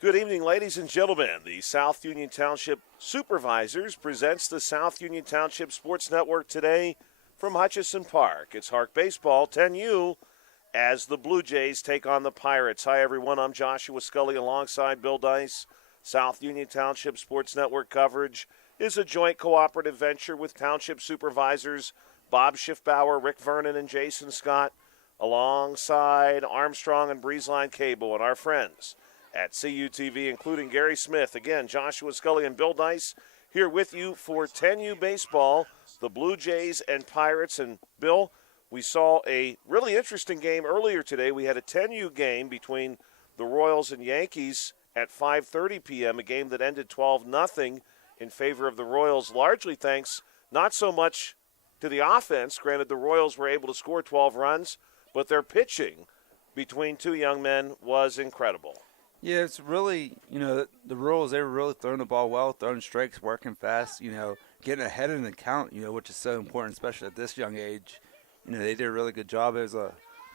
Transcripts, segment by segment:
Good evening, ladies and gentlemen. The South Union Township Supervisors presents the South Union Township Sports Network today from Hutchison Park. It's HARC Baseball 10U as the Blue Jays take on the Pirates. Hi, everyone. I'm Joshua Scully alongside Bill Dice. South Union Township Sports Network coverage is a joint cooperative venture with Township Supervisors Bob Schiffbauer, Rick Vernon, and Jason Scott, alongside Armstrong and Breezeline Cable and our friends at CUTV, including Gary Smith. Again, Joshua Scully and Bill Dice here with you for 10U baseball, the Blue Jays and Pirates. And Bill, we saw a really interesting game earlier today. We had a 10U game between the Royals and Yankees at 5:30 p.m., a game that ended 12-0 in favor of the Royals, largely thanks not so much to the offense. Granted, the Royals were able to score 12 runs, but their pitching between two young men was incredible. Yeah, it's really, the Royals, they were really throwing the ball well, throwing strikes, working fast, getting ahead in the count, which is so important, especially at this young age. They did a really good job. It was a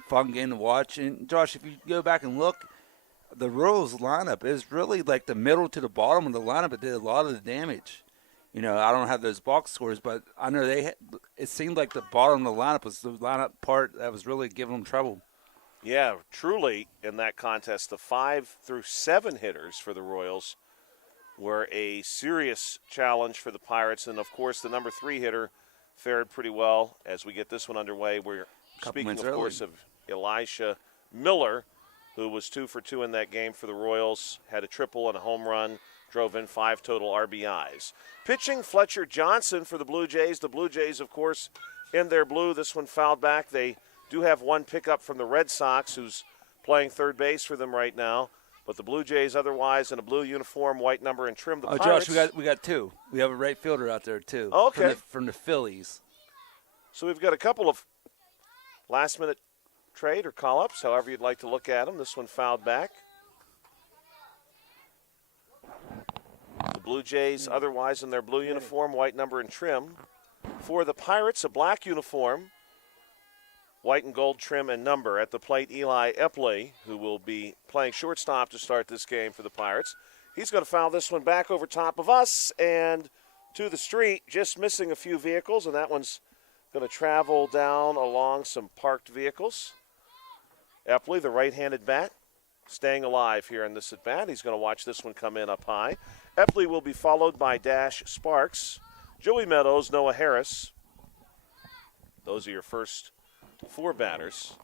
fun game to watch. And, Josh, if you go back and look, the Royals lineup is really like the middle to the bottom of the lineup. It did a lot of the damage. I don't have those box scores, but I know it seemed like the bottom of the lineup was the lineup part that was really giving them trouble. Yeah, truly, in that contest, the 5 through 7 hitters for the Royals were a serious challenge for the Pirates. And, of course, the number 3 hitter fared pretty well as we get this one underway. We're speaking, of course, of Elisha Miller, who was 2 for 2 in that game for the Royals, had a triple and a home run, drove in 5 total RBIs. Pitching, Fletcher Johnson for the Blue Jays. The Blue Jays, of course, in their blue. This one fouled back. They do have one pickup from the Red Sox, who's playing third base for them right now. But the Blue Jays otherwise in a blue uniform, white number, and trim. The Pirates. Josh, we got 2. We have a right fielder out there, too. Okay. From the Phillies. So we've got a couple of last-minute trade or call-ups, however you'd like to look at them. This one fouled back. The Blue Jays otherwise in their blue uniform, white number, and trim. For the Pirates, a black uniform, white and gold trim and number. At the plate, Eli Epley, who will be playing shortstop to start this game for the Pirates. He's going to foul this one back over top of us and to the street, just missing a few vehicles, and that one's going to travel down along some parked vehicles. Epley, the right-handed bat, staying alive here in this at-bat. He's going to watch this one come in up high. Epley will be followed by Dash Sparks, Joey Meadows, Noah Harris. Those are your first 4 batters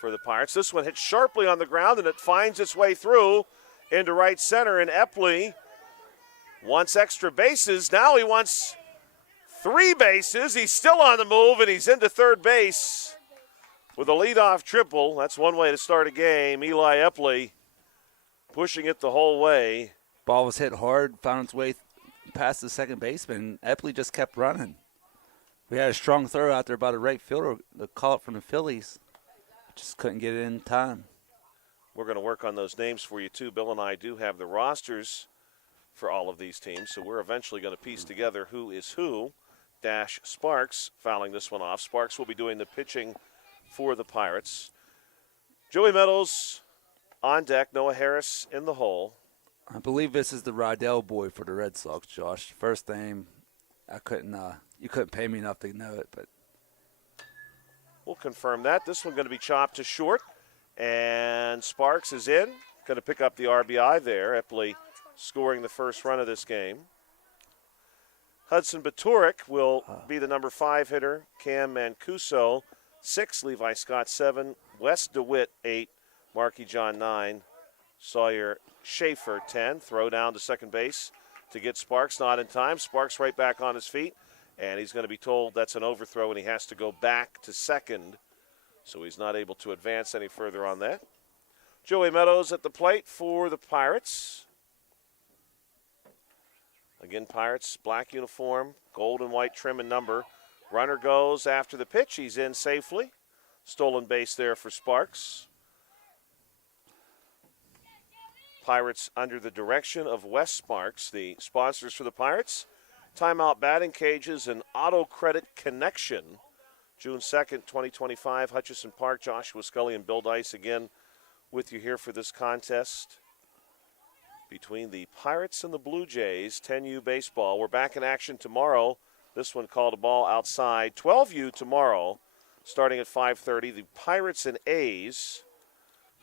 for the Pirates. This one hits sharply on the ground, and it finds its way through into right center, and Epley wants extra bases. Now he wants 3 bases. He's still on the move, and he's into third base with a leadoff triple. That's one way to start a game. Eli Epley pushing it the whole way. Ball was hit hard, found its way past the second baseman. Epley just kept running. We had a strong throw out there by the right fielder, the call-up from the Phillies. Just couldn't get it in time. We're going to work on those names for you, too. Bill and I do have the rosters for all of these teams, so we're eventually going to piece together who is who. Dash Sparks fouling this one off. Sparks will be doing the pitching for the Pirates. Joey Meadows on deck. Noah Harris in the hole. I believe this is the Rydell boy for the Red Sox, Josh. First name, you couldn't pay me enough to know it, but we'll confirm that. This one going to be chopped to short, and Sparks is in. Going to pick up the RBI there. Epley scoring the first run of this game. Hudson Baturik will be the number 5 hitter. Cam Mancuso, 6. Levi Scott, 7. Wes DeWitt, 8. Marky John, 9. Sawyer Schaefer, 10. Throw down to second base to get Sparks. Not in time. Sparks right back on his feet. And he's going to be told that's an overthrow, and he has to go back to second. So he's not able to advance any further on that. Joey Meadows at the plate for the Pirates. Again, Pirates, black uniform, gold and white trim and number. Runner goes after the pitch. He's in safely. Stolen base there for Sparks. Pirates under the direction of Wes Sparks. The sponsors for the Pirates, Timeout Batting Cages and Auto Credit Connection. June 2nd, 2025, Hutchison Park. Joshua Scully and Bill Dice again with you here for this contest. between the Pirates and the Blue Jays, 10U baseball. We're back in action tomorrow. This one called a ball outside. 12U tomorrow, starting at 5:30. The Pirates and A's,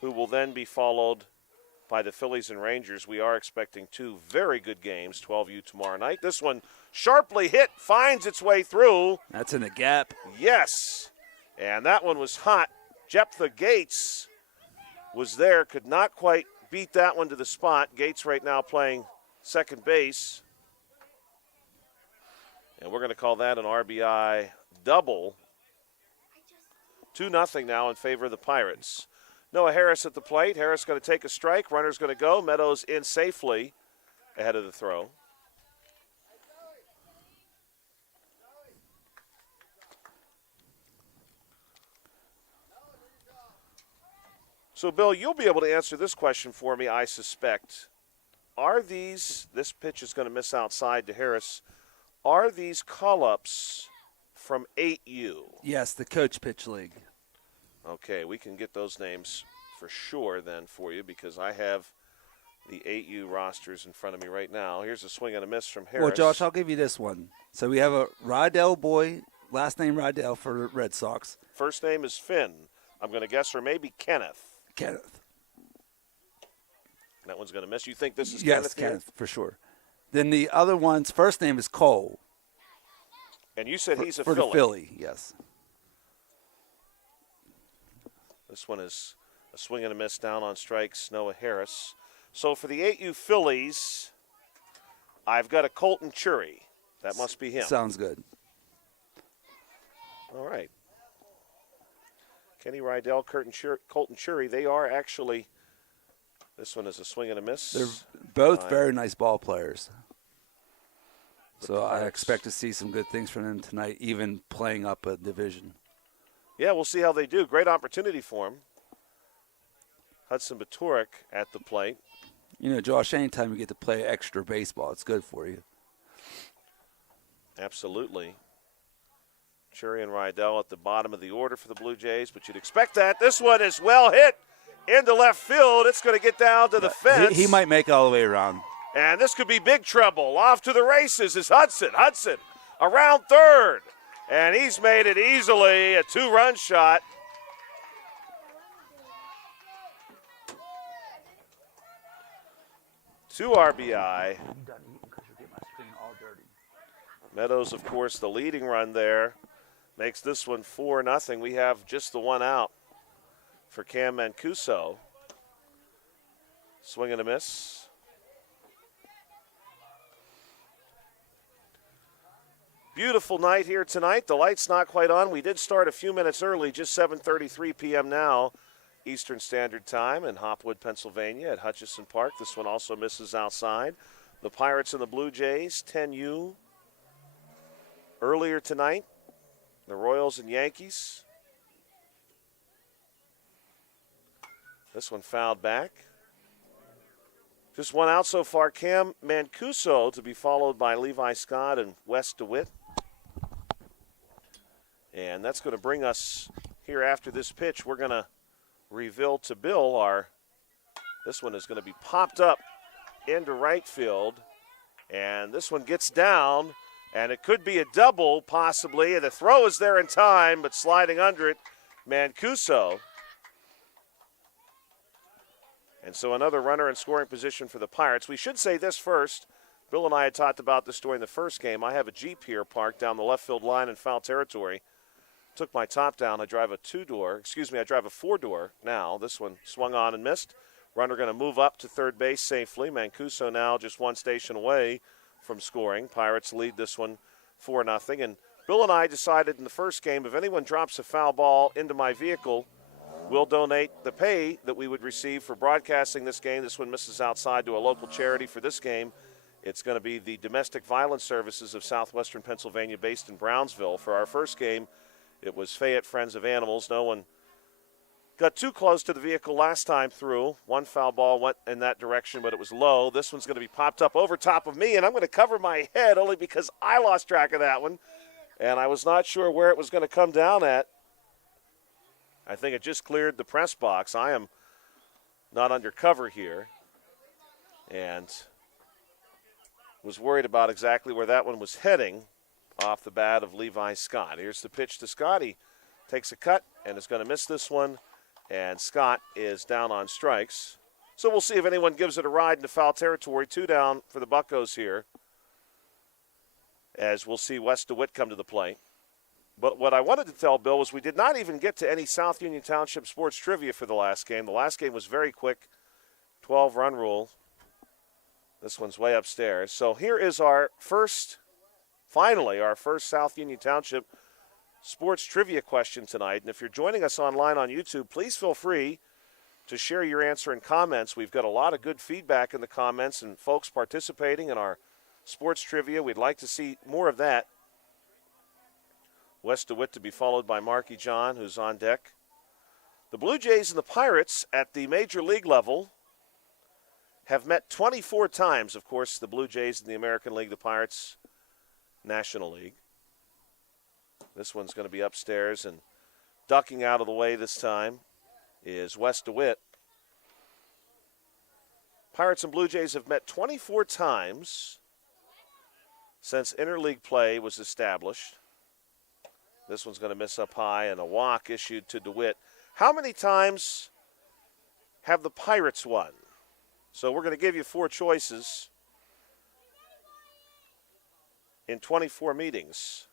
who will then be followed by the Phillies and Rangers. We are expecting two very good games, 12U tomorrow night. This one sharply hit, finds its way through. That's in the gap. Yes, and that one was hot. Jephthah Gates was there, could not quite beat that one to the spot. Gates right now playing second base. And we're going to call that an RBI double. 2-0 now in favor of the Pirates. Noah Harris at the plate. Harris going to take a strike. Runner's going to go. Meadows in safely ahead of the throw. So, Bill, you'll be able to answer this question for me, I suspect. This pitch is going to miss outside to Harris. Are these call-ups from 8U? Yes, the Coach Pitch League. Okay, we can get those names for sure then for you because I have the 8U rosters in front of me right now. Here's a swing and a miss from Harris. Well, Josh, I'll give you this one. So we have a Rydell boy, last name Rydell for the Red Sox. First name is Finn, I'm going to guess, or maybe Kenneth. That one's going to miss. You think this is Kenneth? Yes, Kenneth, for sure. Then the other one's first name is Cole. And you said he's a for Philly. the Philly, yes. This one is a swing and a miss down on strikes, Noah Harris. So for the 8U Phillies, I've got a Colton Chury. That must be him. Sounds good. All right. Kenny Rydell, Colton Chury, they are actually, this one is a swing and a miss. They're both very nice ball players. So I Pirates. expect to see some good things from them tonight, even playing up a division. Yeah, we'll see how they do. Great opportunity for him. Hudson Baturik at the plate. You know, Josh, anytime you get to play extra baseball, it's good for you. Absolutely. Chury and Rydell at the bottom of the order for the Blue Jays, but you'd expect that. This one is well hit into left field. It's going to get down to the fence. He might make it all the way around. And this could be big trouble. Off to the races is Hudson. Hudson around third. And he's made it easily, a 2-run shot. Two RBI. Meadows, of course, the leading run there. Makes this one 4-0. We have just the one out for Cam Mancuso. Swing and a miss. Beautiful night here tonight. The light's not quite on. We did start a few minutes early, just 7:33 p.m. now, Eastern Standard Time in Hopwood, Pennsylvania at Hutchison Park. This one also misses outside. The Pirates and the Blue Jays, 10U. Earlier tonight, the Royals and Yankees. This one fouled back. Just one out so far, Cam Mancuso, to be followed by Levi Scott and Wes DeWitt. And that's going to bring us here after this pitch. We're going to reveal to Bill this one is going to be popped up into right field. And this one gets down, and it could be a double possibly. The throw is there in time, but sliding under it, Mancuso. And so another runner in scoring position for the Pirates. We should say this first. Bill and I had talked about this during the first game. I have a Jeep here parked down the left field line in foul territory. Took my top down. I drive a four-door now. This one swung on and missed. Runner going to move up to third base safely. Mancuso now just one station away from scoring. Pirates lead this one 4-0. And Bill and I decided in the first game, if anyone drops a foul ball into my vehicle, we'll donate the pay that we would receive for broadcasting this game. This one misses outside to a local charity for this game. It's going to be the Domestic Violence Services of Southwestern Pennsylvania based in Brownsville. For our first game, it was Fayette Friends of Animals. No one got too close to the vehicle last time through. One foul ball went in that direction, but it was low. This one's going to be popped up over top of me, and I'm going to cover my head only because I lost track of that one, and I was not sure where it was going to come down at. I think it just cleared the press box. I am not under cover here. and was worried about exactly where that one was heading off the bat of Levi Scott. Here's the pitch to Scott. He takes a cut and is going to miss this one, and Scott is down on strikes. So we'll see if anyone gives it a ride into foul territory. 2 down for the Buccos here, as we'll see Wes DeWitt come to the plate. But what I wanted to tell Bill was we did not even get to any South Union Township sports trivia for the last game. The last game was very quick, 12-run rule. This one's way upstairs. So here is finally our first South Union Township sports trivia question tonight. And if you're joining us online on YouTube, please feel free to share your answer in comments. We've got a lot of good feedback in the comments and folks participating in our sports trivia. We'd like to see more of that. Wes DeWitt to be followed by Marky John, who's on deck. The Blue Jays and the Pirates at the major league level have met 24 times. Of course, the Blue Jays in the American League, the Pirates National League. This one's going to be upstairs, and ducking out of the way this time is Wes DeWitt. Pirates and Blue Jays have met 24 times since interleague play was established. This one's going to miss up high, and a walk issued to DeWitt. How many times have the Pirates won? So we're going to give you 4 choices in 24 meetings.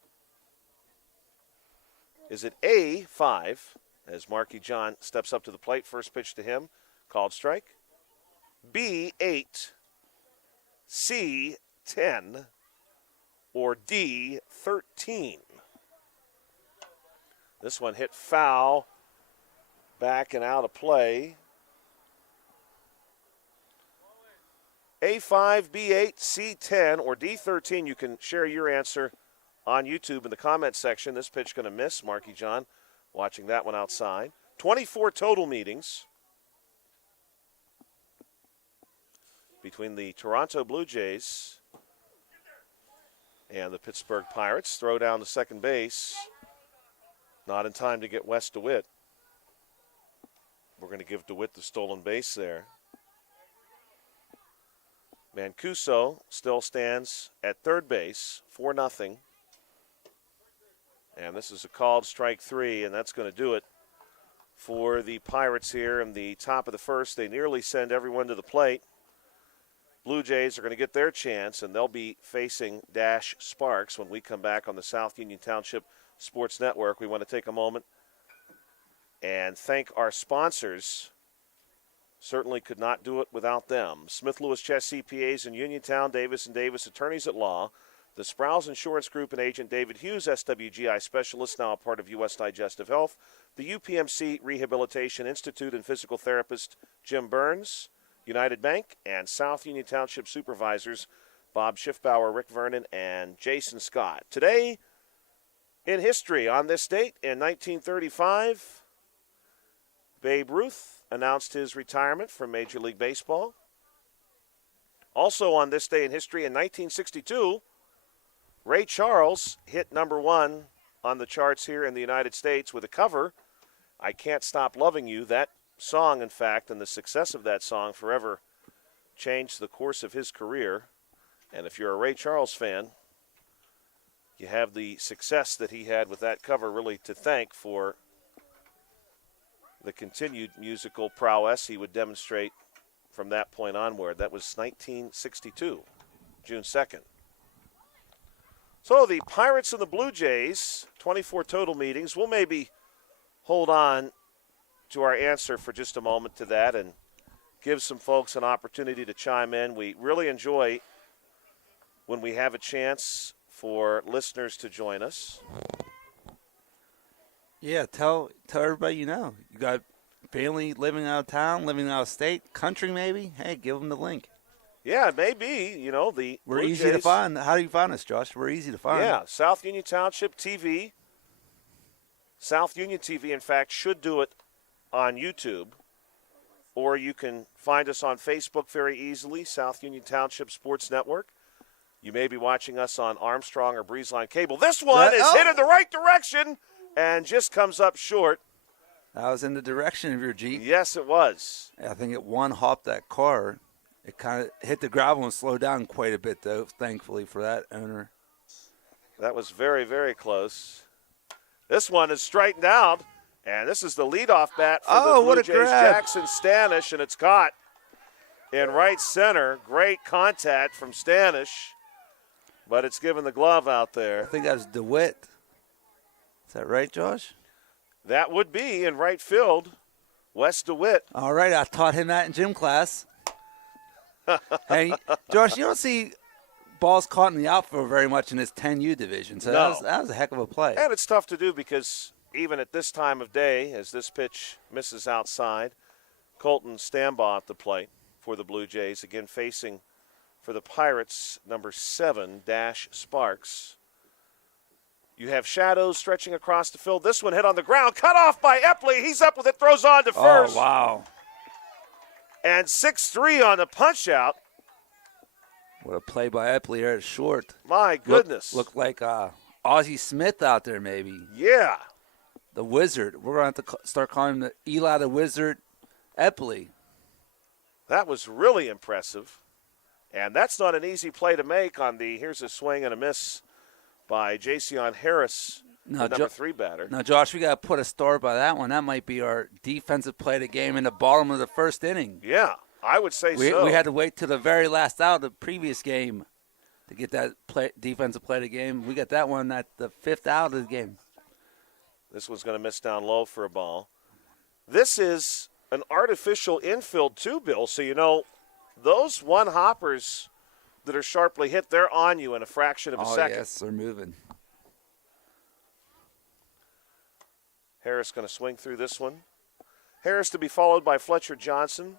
Is it A, 5, as Marky John steps up to the plate, first pitch to him, called strike? B, 8, C, 10, or D, 13? This one hit foul, back and out of play. A5, B8, C10, or D13. You can share your answer on YouTube in the comment section. This pitch going to miss. Marky John watching that one outside. 24 total meetings between the Toronto Blue Jays and the Pittsburgh Pirates. Throw down to second base. Not in time to get Wes DeWitt. We're going to give DeWitt the stolen base there. Mancuso still stands at third base, 4-0. And this is a called strike 3, and that's going to do it for the Pirates here in the top of the first. They nearly send everyone to the plate. Blue Jays are going to get their chance, and they'll be facing Dash Sparks when we come back on the South Union Township Sports Network. We want to take a moment and thank our sponsors. Certainly could not do it without them. Smith Lewis Chess CPAs in Uniontown, Davis & Davis Attorneys at Law, the Sprouse Insurance Group and Agent David Hughes, SWGI Specialist, now a part of U.S. Digestive Health, the UPMC Rehabilitation Institute and physical therapist Jim Burns, United Bank, and South Union Township Supervisors Bob Schiffbauer, Rick Vernon, and Jason Scott. Today, in history, on this date in 1935, Babe Ruth announced his retirement from Major League Baseball. Also on this day in history in 1962, Ray Charles hit number 1 on the charts here in the United States with a cover, I Can't Stop Loving You. That song, in fact, and the success of that song forever changed the course of his career. And if you're a Ray Charles fan, you have the success that he had with that cover really to thank for the continued musical prowess he would demonstrate from that point onward. That was 1962, June 2nd. So the Pirates and the Blue Jays, 24 total meetings. We'll maybe hold on to our answer for just a moment to that and give some folks an opportunity to chime in. We really enjoy when we have a chance for listeners to join us. Yeah, tell everybody you know. You got family living out of town, living out of state, country maybe. Hey, give them the link. Yeah, it may be. You know, the We're Blue easy Jays, to find. How do you find us, Josh? We're easy to find. Yeah, South Union Township TV. South Union TV, in fact, should do it on YouTube. Or you can find us on Facebook very easily, South Union Township Sports Network. You may be watching us on Armstrong or Breezeline Cable. This one is hit in the right direction and just comes up short. I was in the direction of your Jeep. Yes, it was. I think it one-hopped that car It kind of hit the gravel and slowed down quite a bit, though, thankfully for that owner. That was very, very close. This one is straightened out, and this is the leadoff bat for the Blue what a Jays, grab. Jackson Stanish, and it's caught in right center. Great contact from Stanish, but it's given the glove out I there. think that was DeWitt. Is that right, Josh? That would be in right field, Wes DeWitt. All right, I taught him that in gym class. Hey, Josh, you don't see balls caught in the outfield very much in this 10U division, so No. that was a heck of a play. And it's tough to do because even at this time of day, as this pitch misses outside, Colton Stambaugh at the plate for the Blue Jays, again facing for the Pirates, number 7, Sparks. You have shadows stretching across the field. This one hit on the ground, cut off by Epley. He's up with it, throws on to first. Oh, wow. And 6-3 on the punch-out. What a play by Epley here at short. My goodness. Looked like Ozzie Smith out there maybe. Yeah. The Wizard. We're going to have to start calling him the Eli the Wizard Epley. That was really impressive. And that's not an easy play to make on the, here's a swing and a miss by Jason Harris, the number 3 batter. Now, Josh, we got to put a star by that one. That might be our defensive play of the game in the bottom of the first inning. Yeah, I would say so. We had to wait till the very last out of the previous game to get that defensive play of the game. We got that one at the 5th out of the game. This one's going to miss down low for a ball. This is an artificial infield too, Bill. So, you know, those one-hoppers that are sharply hit, they're on you in a fraction of a second. Yes, they're moving. Harris going to swing through this one. Harris to be followed by Fletcher Johnson,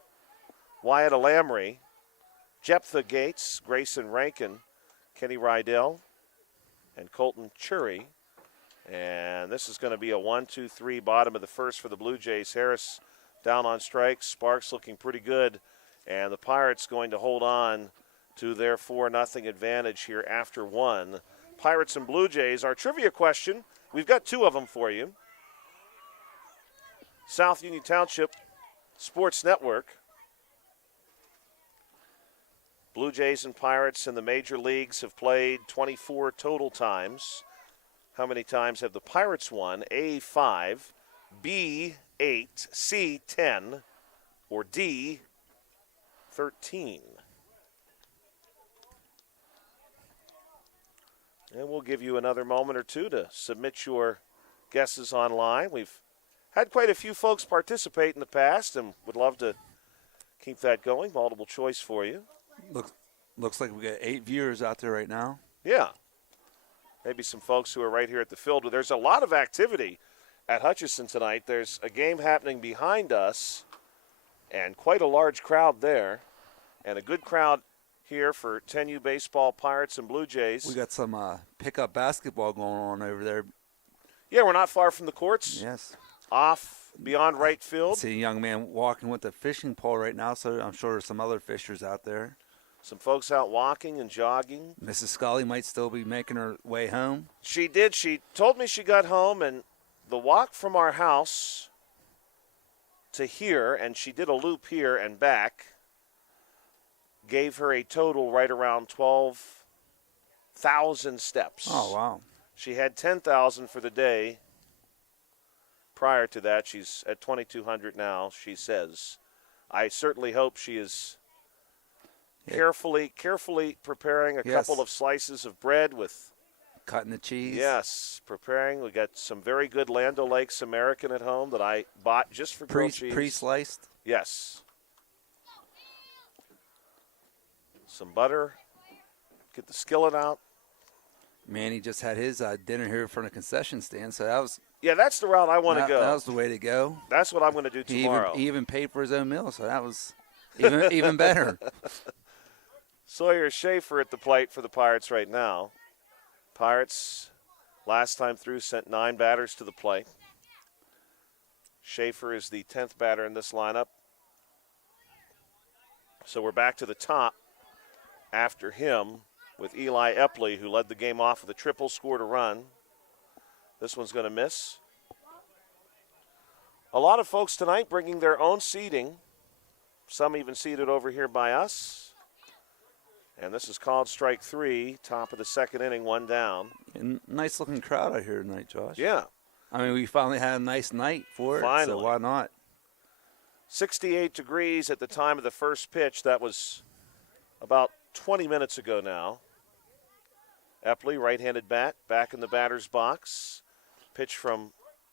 Wyatt Alamry, Jephthah Gates, Grayson Rankin, Kenny Rydell, and Colton Chury. And this is going to be a 1-2-3 bottom of the first for the Blue Jays. Harris down on strikes. Sparks looking pretty good. And the Pirates going to hold on to their 4-0 advantage here after one. Pirates and Blue Jays. Our trivia question, we've got 2 of them for you. South Union Township Sports Network. Blue Jays and Pirates in the major leagues have played 24 total times. How many times have the Pirates won? A, 5, B, 8, C, 10, or D, 13? And we'll give you another moment or two to submit your guesses online. We've had quite a few folks participate in the past and would love to keep that going. Multiple choice for you. Looks like we got 8 viewers out there right now. Yeah. Maybe some folks who are right here at the field. There's a lot of activity at Hutchinson tonight. There's a game happening behind us and quite a large crowd there and a good crowd here for 10U baseball, Pirates and Blue Jays. We got some pickup basketball going on over there. Yeah, we're not far from the courts. Yes. Off beyond right field. I see a young man walking with a fishing pole right now, so I'm sure there's some other fishers out there. Some folks out walking and jogging. Mrs. Scully might still be making her way home. She did. She told me she got home, and the walk from our house to here, and she did a loop here and back, gave her a total right around 12,000 steps. Oh, wow. She had 10,000 for the day. Prior to that, she's at 2,200 now, she says. I certainly hope she is carefully preparing a couple of slices of bread with cutting the cheese. Yes, preparing. We got some very good Land O'Lakes American at home that I bought just for grilled cheese. Pre-sliced? Yes. Some butter. Get the skillet out. Manny just had his dinner here from the concession stand, so that was. Yeah, that's the route I want to go. That was the way to go. That's what I'm going to do tomorrow. He even paid for his own meal, so that was even better. Sawyer Schaefer at the plate for the Pirates right now. Pirates, last time through, sent 9 batters to the plate. Schaefer is the 10th batter in this lineup. So we're back to the top after him with Eli Epley, who led the game off with a triple, scored a run. This one's going to miss. A lot of folks tonight bringing their own seating some even seated over here by us. And this is called strike 3, top of the second inning, 1 down. And nice looking crowd out here tonight, Josh. Yeah. I mean, we finally had a nice night for it, so why not? 68 degrees at the time of the first pitch. That was about 20 minutes ago now. Epley, right-handed bat, back in the batter's box. Pitch from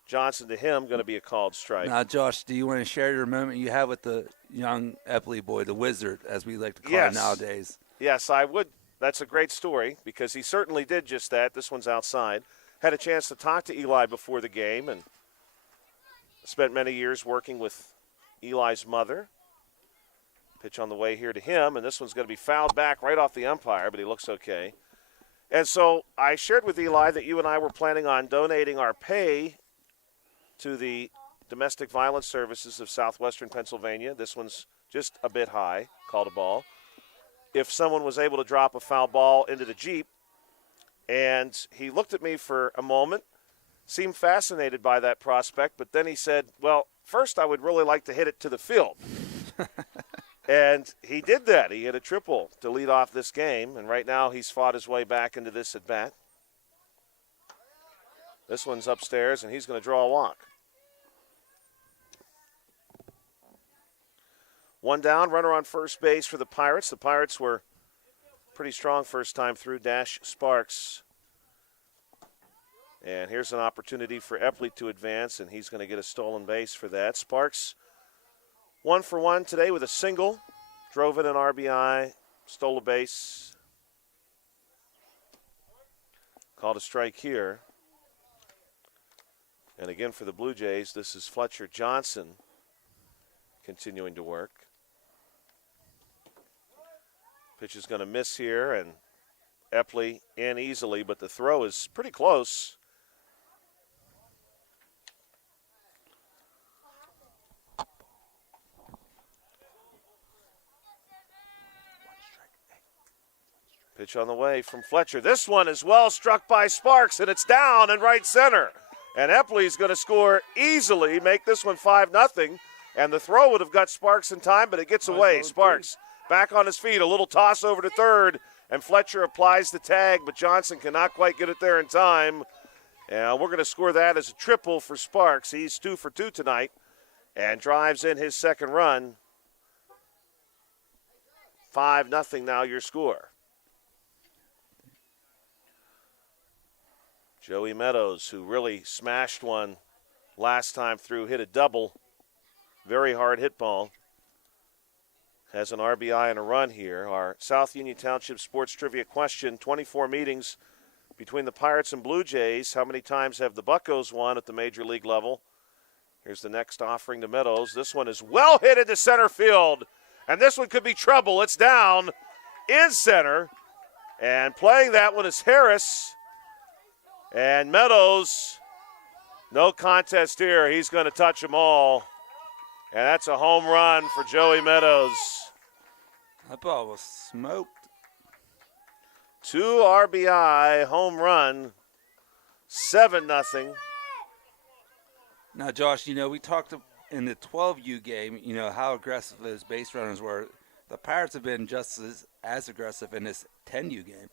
Johnson to him, going to be a called strike. Now, Josh, do you want to share your moment you had with the young Epley boy, the wizard, as we like to call him nowadays? Yes, I would. That's a great story because he certainly did just that. This one's outside. Had a chance to talk to Eli before the game and spent many years working with Eli's mother. Pitch on the way here to him, and this one's going to be fouled back right off the umpire, but he looks okay. And so I shared with Eli that you and I were planning on donating our pay to the Domestic Violence Services of Southwestern Pennsylvania. This one's just a bit high, called a ball. If someone was able to drop a foul ball into the Jeep, and he looked at me for a moment, seemed fascinated by that prospect, but then he said, well, first I would really like to hit it to the field. And he did that. He hit a triple to lead off this game, and right now he's fought his way back into this at-bat. This one's upstairs, and he's going to draw a walk. 1 down, runner on first base for the Pirates. The Pirates were pretty strong first time through. Dash Sparks. And here's an opportunity for Epley to advance, and he's going to get a stolen base for that. Sparks 1 for 1 today with a single. Drove in an RBI, stole a base. Called a strike here. And again for the Blue Jays, this is Fletcher Johnson continuing to work. Pitch is going to miss here, and Epley in easily, but the throw is pretty close. Pitch on the way from Fletcher. This one is well struck by Sparks, and it's down in right center. And Epley's going to score easily, make this one 5-0. And the throw would have got Sparks in time, but it gets away. Sparks back on his feet, a little toss over to third, and Fletcher applies the tag, but Johnson cannot quite get it there in time. And we're going to score that as a triple for Sparks. He's 2 for 2 tonight and drives in his second run. 5-0 now your score. Joey Meadows, who really smashed one last time through, hit a double. Very hard hit ball. Has an RBI and a run here. Our South Union Township Sports Trivia question, 24 meetings between the Pirates and Blue Jays. How many times have the Buccos won at the Major League level? Here's the next offering to Meadows. This one is well hit into center field. And this one could be trouble. It's down in center. And playing that one is Harris. And Meadows, no contest here. He's going to touch them all. And that's a home run for Joey Meadows. That ball was smoked. 2 RBI home run, 7-0. Now, Josh, we talked in the 12U game, how aggressive those base runners were. The Pirates have been just as aggressive in this 10U game.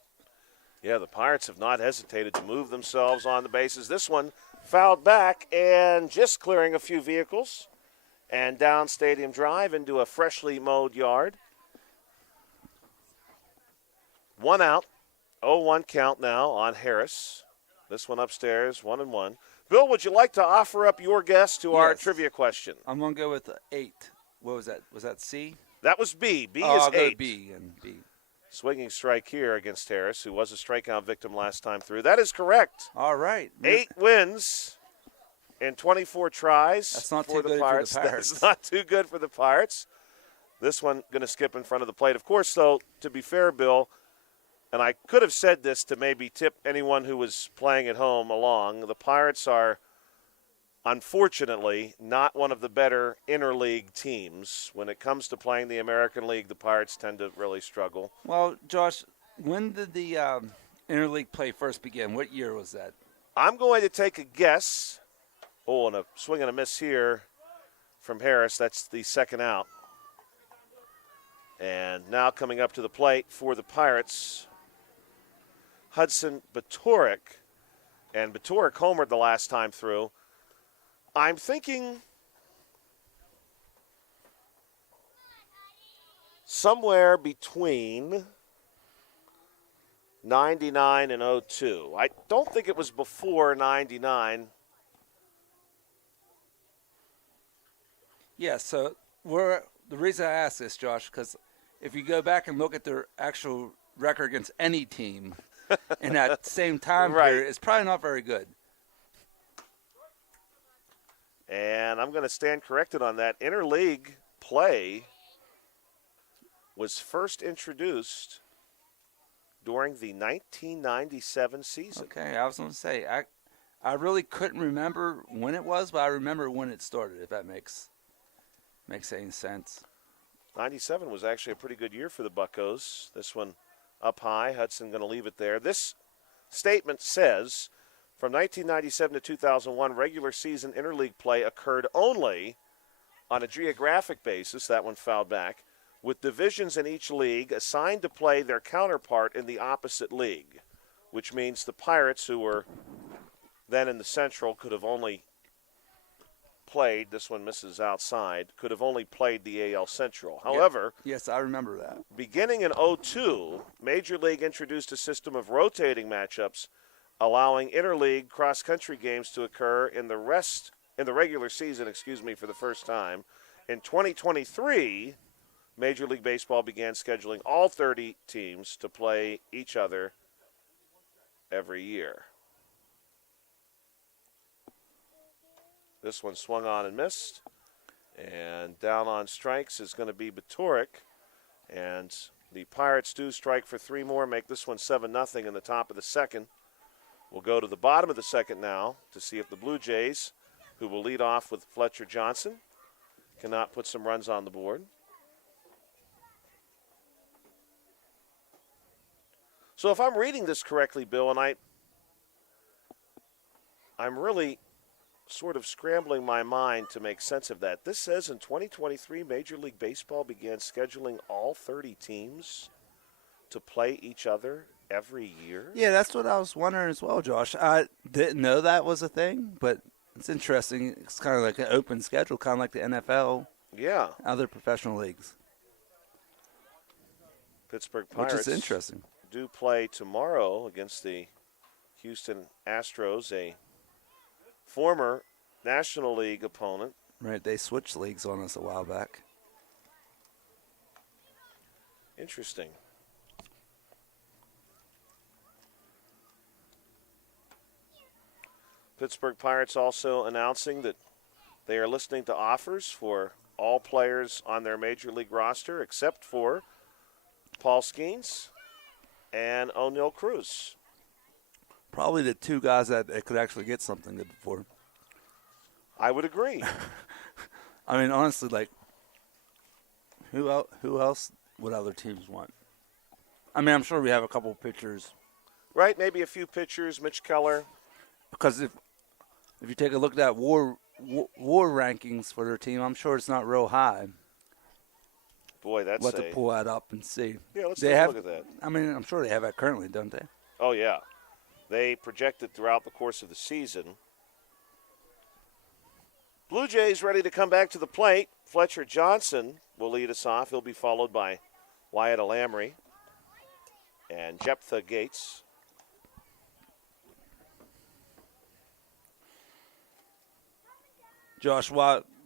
Yeah, the Pirates have not hesitated to move themselves on the bases. This one fouled back and just clearing a few vehicles and down Stadium Drive into a freshly mowed yard. 1 out, 0-1 count now on Harris. This one upstairs, 1-1. Bill, would you like to offer up your guess to our trivia question? I'm going to go with 8. What was that? Was that C? That was B. B is I'll 8. go B and B. Swinging strike here against Harris, who was a strikeout victim last time through. That is correct. All right. 8 wins in 24 tries. That's not for too the good Pirates. for the Pirates. That's not too good for the Pirates. This one going to skip in front of the plate. Of course, though, to be fair, Bill, and I could have said this to maybe tip anyone who was playing at home along, the Pirates are unfortunately not one of the better interleague teams. When it comes to playing the American League, the Pirates tend to really struggle. Well, Josh, when did the interleague play first begin? What year was that? I'm going to take a guess. Oh, and a swing and a miss here from Harris. That's the second out. And now coming up to the plate for the Pirates, Hudson Batorik. And Batorik homered the last time through. I'm thinking somewhere between 99 and 02. I don't think it was before 99. Yeah, so the reason I ask this, Josh, because if you go back and look at their actual record against any team in that same time period, it's probably not very good. And I'm going to stand corrected on that. Interleague play was first introduced during the 1997 season. Okay, I was going to say, I really couldn't remember when it was, but I remember when it started, if that makes any sense. 97 was actually a pretty good year for the Buccos. This one up high. Hudson going to leave it there. This statement says, from 1997 to 2001, regular season interleague play occurred only on a geographic basis, that one fouled back, with divisions in each league assigned to play their counterpart in the opposite league, which means the Pirates, who were then in the Central, could have only played, this one misses outside, could have only played the AL Central. However, yes, I remember that. Beginning in 02, Major League introduced a system of rotating matchups, allowing interleague cross-country games to occur in the regular season, for the first time. In 2023, Major League Baseball began scheduling all 30 teams to play each other every year. This one swung on and missed. And down on strikes is going to be Batorik. And the Pirates do strike for 3 more, make this one 7-0 in the top of the second. We'll go to the bottom of the second now to see if the Blue Jays, who will lead off with Fletcher Johnson, cannot put some runs on the board. So if I'm reading this correctly, Bill, and I'm really sort of scrambling my mind to make sense of that. This says in 2023, Major League Baseball began scheduling all 30 teams to play each other every year? Yeah, that's what I was wondering as well, Josh. I didn't know that was a thing, but it's interesting. It's kind of like an open schedule, kind of like the NFL. Yeah. Other professional leagues. Pittsburgh Pirates. Which is interesting. Do play tomorrow against the Houston Astros, a former National League opponent. Right, they switched leagues on us a while back. Interesting. Pittsburgh Pirates also announcing that they are listening to offers for all players on their Major League roster except for Paul Skeens and O'Neill Cruz. Probably the 2 guys that they could actually get something good for. I would agree. I mean, honestly, like, who else would other teams want? I mean, I'm sure we have a couple of pitchers. Right, maybe a few pitchers, Mitch Keller. Because if you take a look at that WAR rankings for their team, I'm sure it's not real high. Boy, that's we'll have to pull that up and see. Yeah, let's take a look at that. I mean, I'm sure they have that currently, don't they? Oh, yeah. They projected throughout the course of the season. Blue Jays ready to come back to the plate. Fletcher Johnson will lead us off. He'll be followed by Wyatt Alamry and Jephthah Gates. Josh,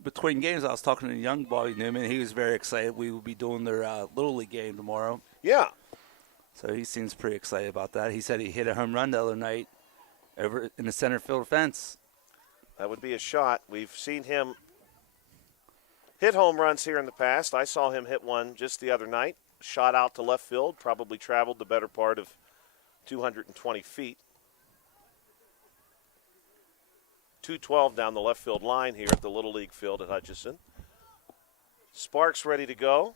between games, I was talking to young boy Newman. He was very excited. We will be doing their Little League game tomorrow. Yeah. So he seems pretty excited about that. He said he hit a home run the other night over in the center field fence. That would be a shot. We've seen him hit home runs here in the past. I saw him hit one just the other night. Shot out to left field, probably traveled the better part of 220 feet. 212 down the left field line here at the Little League field at Hutchison. Sparks ready to go.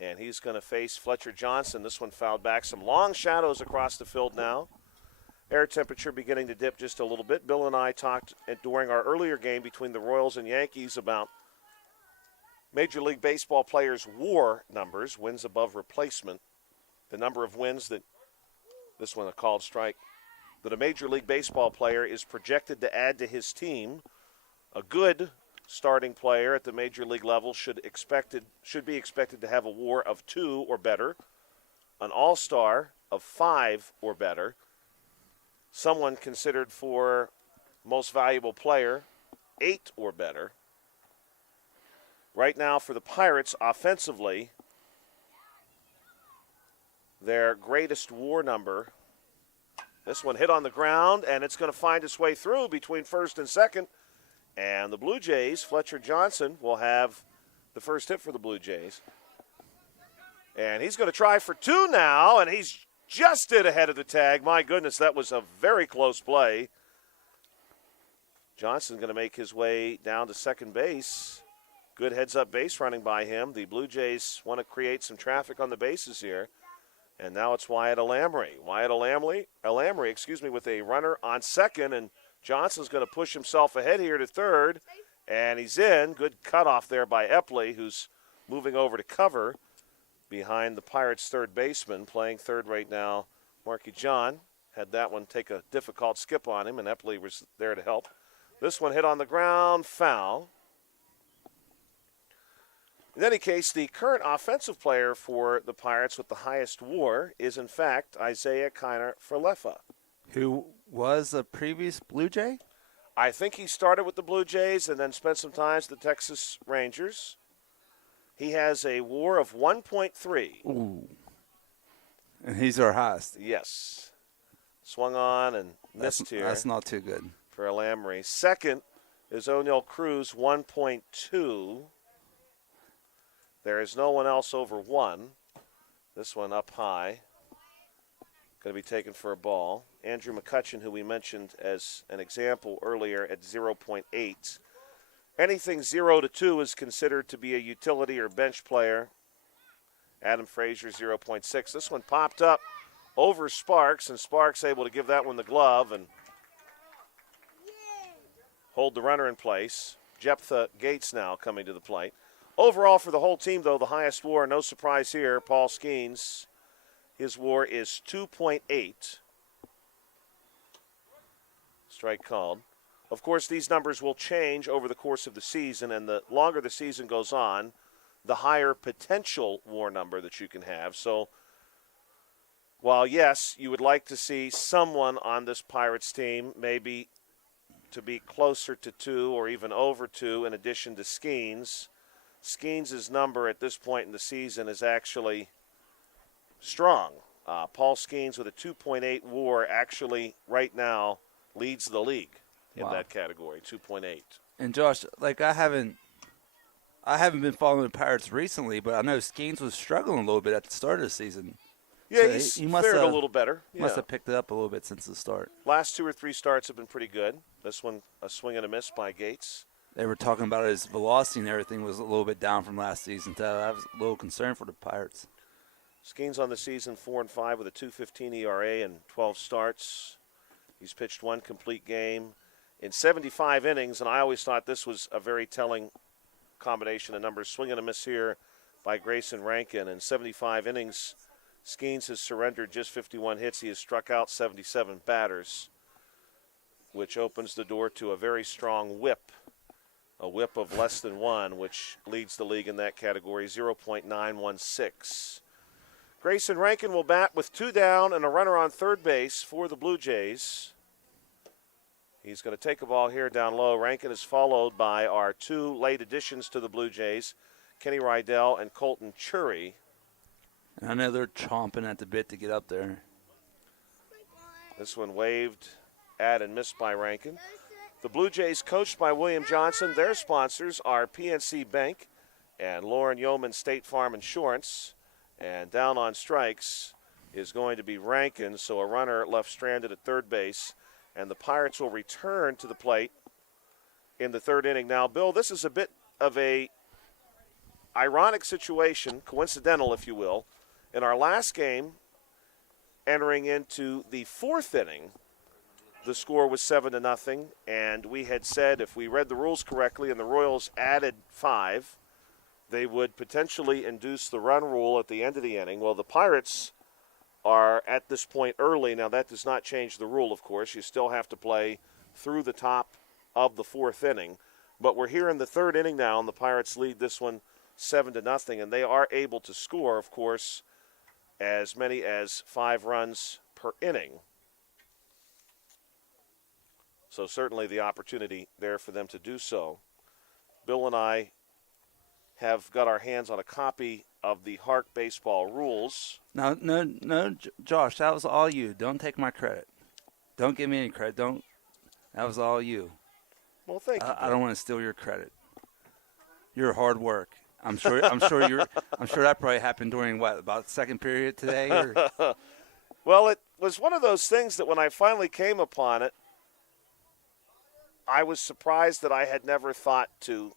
And he's going to face Fletcher Johnson. This one fouled back. Some long shadows across the field now. Air temperature beginning to dip just a little bit. Bill and I talked during our earlier game between the Royals and Yankees about Major League Baseball players' WAR numbers, wins above replacement, the number of wins that, this one a called strike, that a Major League Baseball player is projected to add to his team. A good starting player at the Major League level should be expected to have a WAR of 2 or better, an all-star of 5 or better, someone considered for most valuable player, 8 or better. Right now for the Pirates, offensively, their greatest WAR number, this one hit on the ground, and it's going to find its way through between first and second. And the Blue Jays, Fletcher Johnson, will have the first hit for the Blue Jays. And he's going to try for 2 now, and he's just ahead of the tag. My goodness, that was a very close play. Johnson's going to make his way down to second base. Good heads-up base running by him. The Blue Jays want to create some traffic on the bases here. And now it's Wyatt Alamry. Wyatt Alamry, with a runner on second, and Johnson's going to push himself ahead here to third, and he's in. Good cutoff there by Epley, who's moving over to cover behind the Pirates' third baseman. Playing third right now, Marky John. Had that one take a difficult skip on him, and Epley was there to help. This one hit on the ground, foul. In any case, the current offensive player for the Pirates with the highest WAR is, in fact, Isaiah Kiner-Falefa. Who was a previous Blue Jay? I think he started with the Blue Jays and then spent some time with the Texas Rangers. He has a WAR of 1.3. Ooh. And he's our highest. Yes. Swung on and missed here. That's not too good. For Alamry. Second is O'Neill Cruz, 1.2. There is no one else over 1. This one up high. Going to be taken for a ball. Andrew McCutcheon, who we mentioned as an example earlier, at 0.8. Anything 0 to 2 is considered to be a utility or bench player. Adam Frazier, 0.6. This one popped up over Sparks, and Sparks able to give that one the glove and hold the runner in place. Jephthah Gates now coming to the plate. Overall for the whole team, though, the highest WAR, no surprise here, Paul Skeens. His WAR is 2.8. Strike called. Of course, these numbers will change over the course of the season, and the longer the season goes on, the higher potential WAR number that you can have. So, while, yes, you would like to see someone on this Pirates team maybe to be closer to 2 or even over 2 in addition to Skeens, Skeens' number at this point in the season is actually strong. Paul Skeens with a 2.8 WAR actually right now leads the league in that category, 2.8. And Josh, like I haven't been following the Pirates recently, but I know Skeens was struggling a little bit at the start of the season. Yeah, so he must fared a little better. Must have picked it up a little bit since the start. Last 2 or 3 starts have been pretty good. This one, a swing and a miss by Gates. They were talking about his velocity and everything was a little bit down from last season. So I was a little concerned for the Pirates. Skeens on the season 4-5 with a 2.15 ERA and 12 starts. He's pitched 1 complete game in 75 innings, and I always thought this was a very telling combination of numbers. Swing and a miss here by Grayson Rankin. In 75 innings, Skeens has surrendered just 51 hits. He has struck out 77 batters, which opens the door to a very strong whip. A whip of less than 1, which leads the league in that category, 0.916. Grayson Rankin will bat with 2 down and a runner on third base for the Blue Jays. He's going to take a ball here down low. Rankin is followed by our 2 late additions to the Blue Jays, Kenny Rydell and Colton Chury. And I know they're chomping at the bit to get up there. This one waved at and missed by Rankin. The Blue Jays, coached by William Johnson. Their sponsors are PNC Bank and Lauren Yeoman State Farm Insurance. And down on strikes is going to be Rankin, so a runner left stranded at third base. And the Pirates will return to the plate in the third inning. Now, Bill, this is a bit of a ironic situation, coincidental, if you will. In our last game, entering into the fourth inning, the score was 7-0, and we had said if we read the rules correctly and the Royals added 5, they would potentially induce the run rule at the end of the inning. Well, the Pirates are at this point early. Now, that does not change the rule, of course. You still have to play through the top of the fourth inning. But we're here in the third inning now, and the Pirates lead this one 7-0, and they are able to score, of course, as many as 5 runs per inning. So certainly the opportunity there for them to do so. Bill and I have got our hands on a copy of the HARC baseball rules. No, Josh, that was all you. Don't take my credit. Don't give me any credit. Don't. That was all you. Well, thank you. I don't want to steal your credit. Your hard work. I'm sure that probably happened during about the second period today. Or? Well, it was one of those things that when I finally came upon it, I was surprised that I had never thought to.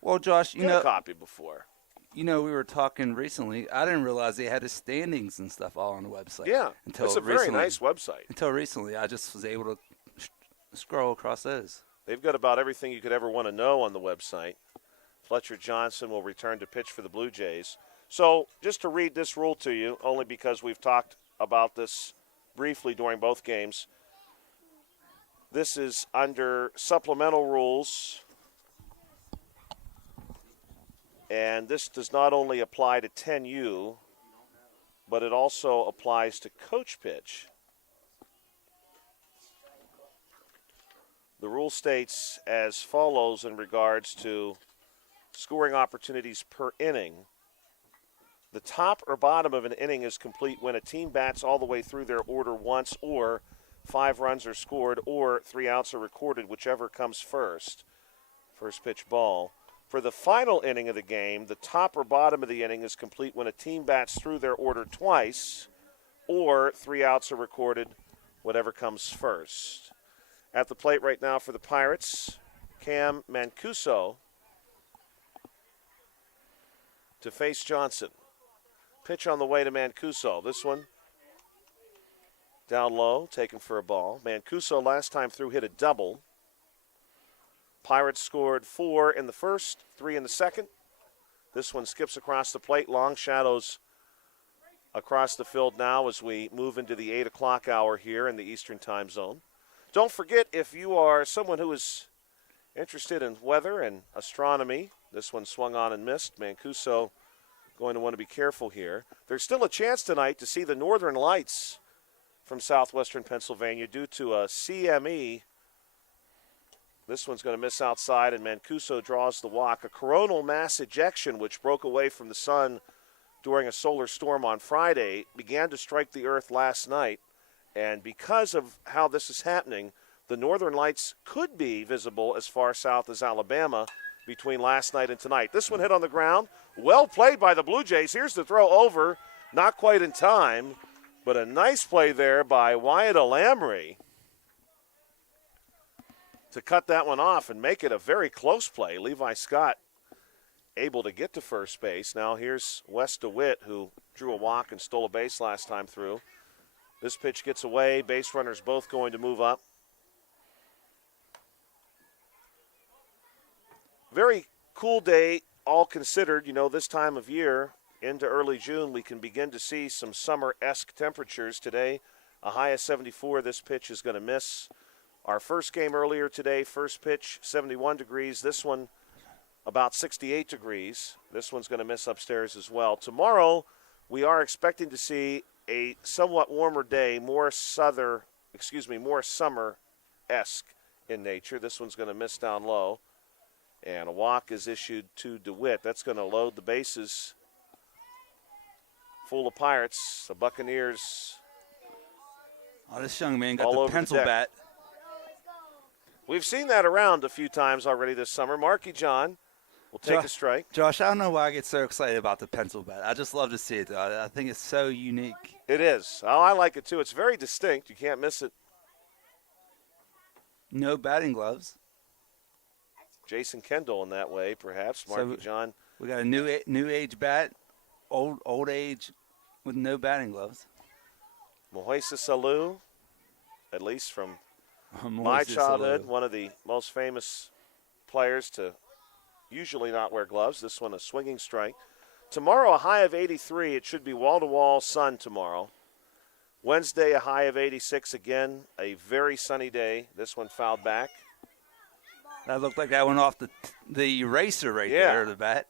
Well, Josh, get a copy before. We were talking recently. I didn't realize they had the standings and stuff all on the website. Yeah, it's a very nice website. Until recently, I just was able to scroll across those. They've got about everything you could ever want to know on the website. Fletcher Johnson will return to pitch for the Blue Jays. So just to read this rule to you, only because we've talked about this briefly during both games. This is under supplemental rules. And this does not only apply to 10U, but it also applies to coach pitch. The rule states as follows in regards to scoring opportunities per inning. The top or bottom of an inning is complete when a team bats all the way through their order once, or 5 runs are scored, or 3 outs are recorded, whichever comes first. First pitch ball. For the final inning of the game, the top or bottom of the inning is complete when a team bats through their order twice, or 3 outs are recorded, whatever comes first. At the plate right now for the Pirates, Cam Mancuso to face Johnson. Pitch on the way to Mancuso. This one down low, taken for a ball. Mancuso last time through hit a double. Pirates scored 4 in the first, 3 in the second. This one skips across the plate. Long shadows across the field now as we move into the 8 o'clock hour here in the Eastern time zone. Don't forget, if you are someone who is interested in weather and astronomy, this one swung on and missed. Mancuso going to want to be careful here. There's still a chance tonight to see the northern lights from southwestern Pennsylvania due to a CME. This one's going to miss outside, and Mancuso draws the walk. A coronal mass ejection, which broke away from the sun during a solar storm on Friday, began to strike the earth last night. And because of how this is happening, the northern lights could be visible as far south as Alabama between last night and tonight. This one hit on the ground. Well played by the Blue Jays. Here's the throw over. Not quite in time, but a nice play there by Wyatt Alamry to cut that one off and make it a very close play. Levi Scott able to get to first base. Now here's Wes DeWitt, who drew a walk and stole a base last time through. This pitch gets away. Base runners both going to move up. Very cool day, all considered. This time of year, into early June, we can begin to see some summer-esque temperatures. Today, a high of 74. This pitch is going to miss. Our first game earlier today, first pitch, 71 degrees. This one, about 68 degrees. This one's going to miss upstairs as well. Tomorrow, we are expecting to see a somewhat warmer day, more summer-esque in nature. This one's going to miss down low. And a walk is issued to DeWitt. That's going to load the bases full of Pirates. The Buccaneers. Oh, this young man got the pencil bat. We've seen that around a few times already this summer. Marky John will take a strike. Josh, I don't know why I get so excited about the pencil bat. I just love to see it, though. I think it's so unique. It is. Oh, I like it, too. It's very distinct. You can't miss it. No batting gloves. Jason Kendall in that way, perhaps. Marky John. We got a new age bat, old age with no batting gloves. Moises Alou, at least from my childhood, one of the most famous players to usually not wear gloves. This one a swinging strike. Tomorrow a high of 83. It should be wall-to-wall sun tomorrow. Wednesday a high of 86 again. A very sunny day. This one fouled back. That looked like that went off the eraser right there, the bat.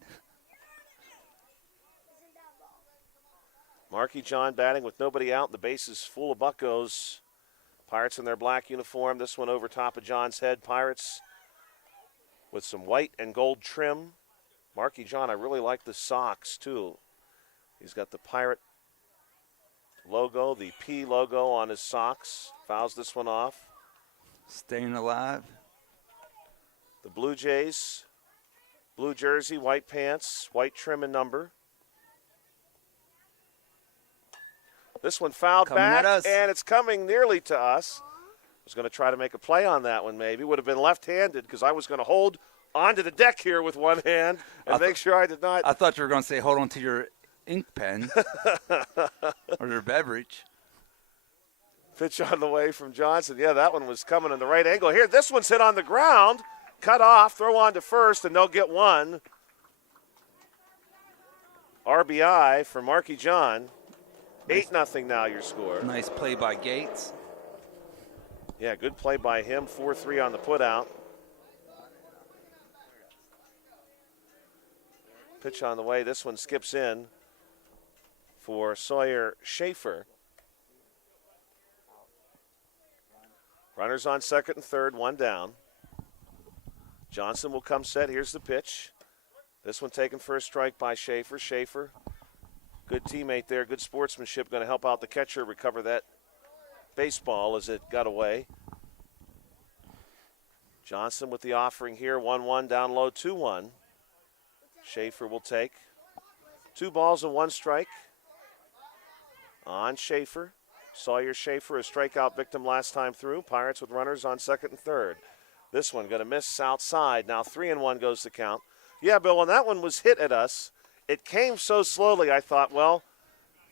Marky John batting with nobody out. The base is full of buccos. Pirates in their black uniform. This one over top of John's head. Pirates with some white and gold trim. Marky John, I really like the socks, too. He's got the Pirate logo, the P logo on his socks. Fouls this one off. Staying alive. The Blue Jays, blue jersey, white pants, white trim and number. This one fouled Coming back, at us. and it's coming nearly to us. I was going to try to make a play on that one maybe. Would have been left-handed because I was going to hold onto the deck here with one hand and make sure I did not. I thought you were going to say hold on to your ink pen or your beverage. Pitch on the way from Johnson. Yeah, that one was coming in the right angle. Here, this one's hit on the ground. Cut off, throw on to first, and they'll get one. RBI for Marky John. 8-0 now your score. Nice play by Gates. Yeah, good play by him. 4-3 on the putout. Pitch on the way. This one skips in for Sawyer Schaefer. Runners on second and third, one down. Johnson will come set. Here's the pitch. This one taken for a strike by Schaefer. Schaefer, good teammate there, good sportsmanship, going to help out the catcher recover that baseball as it got away. Johnson with the offering here, 1-1, down low, 2-1. Schaefer will take 2 balls and 1 strike on Schaefer. Sawyer Schaefer, a strikeout victim last time through. Pirates with runners on second and third. This one going to miss outside. Now 3-1 goes the count. Yeah, Bill, when that one was hit at us, it came so slowly I thought, well,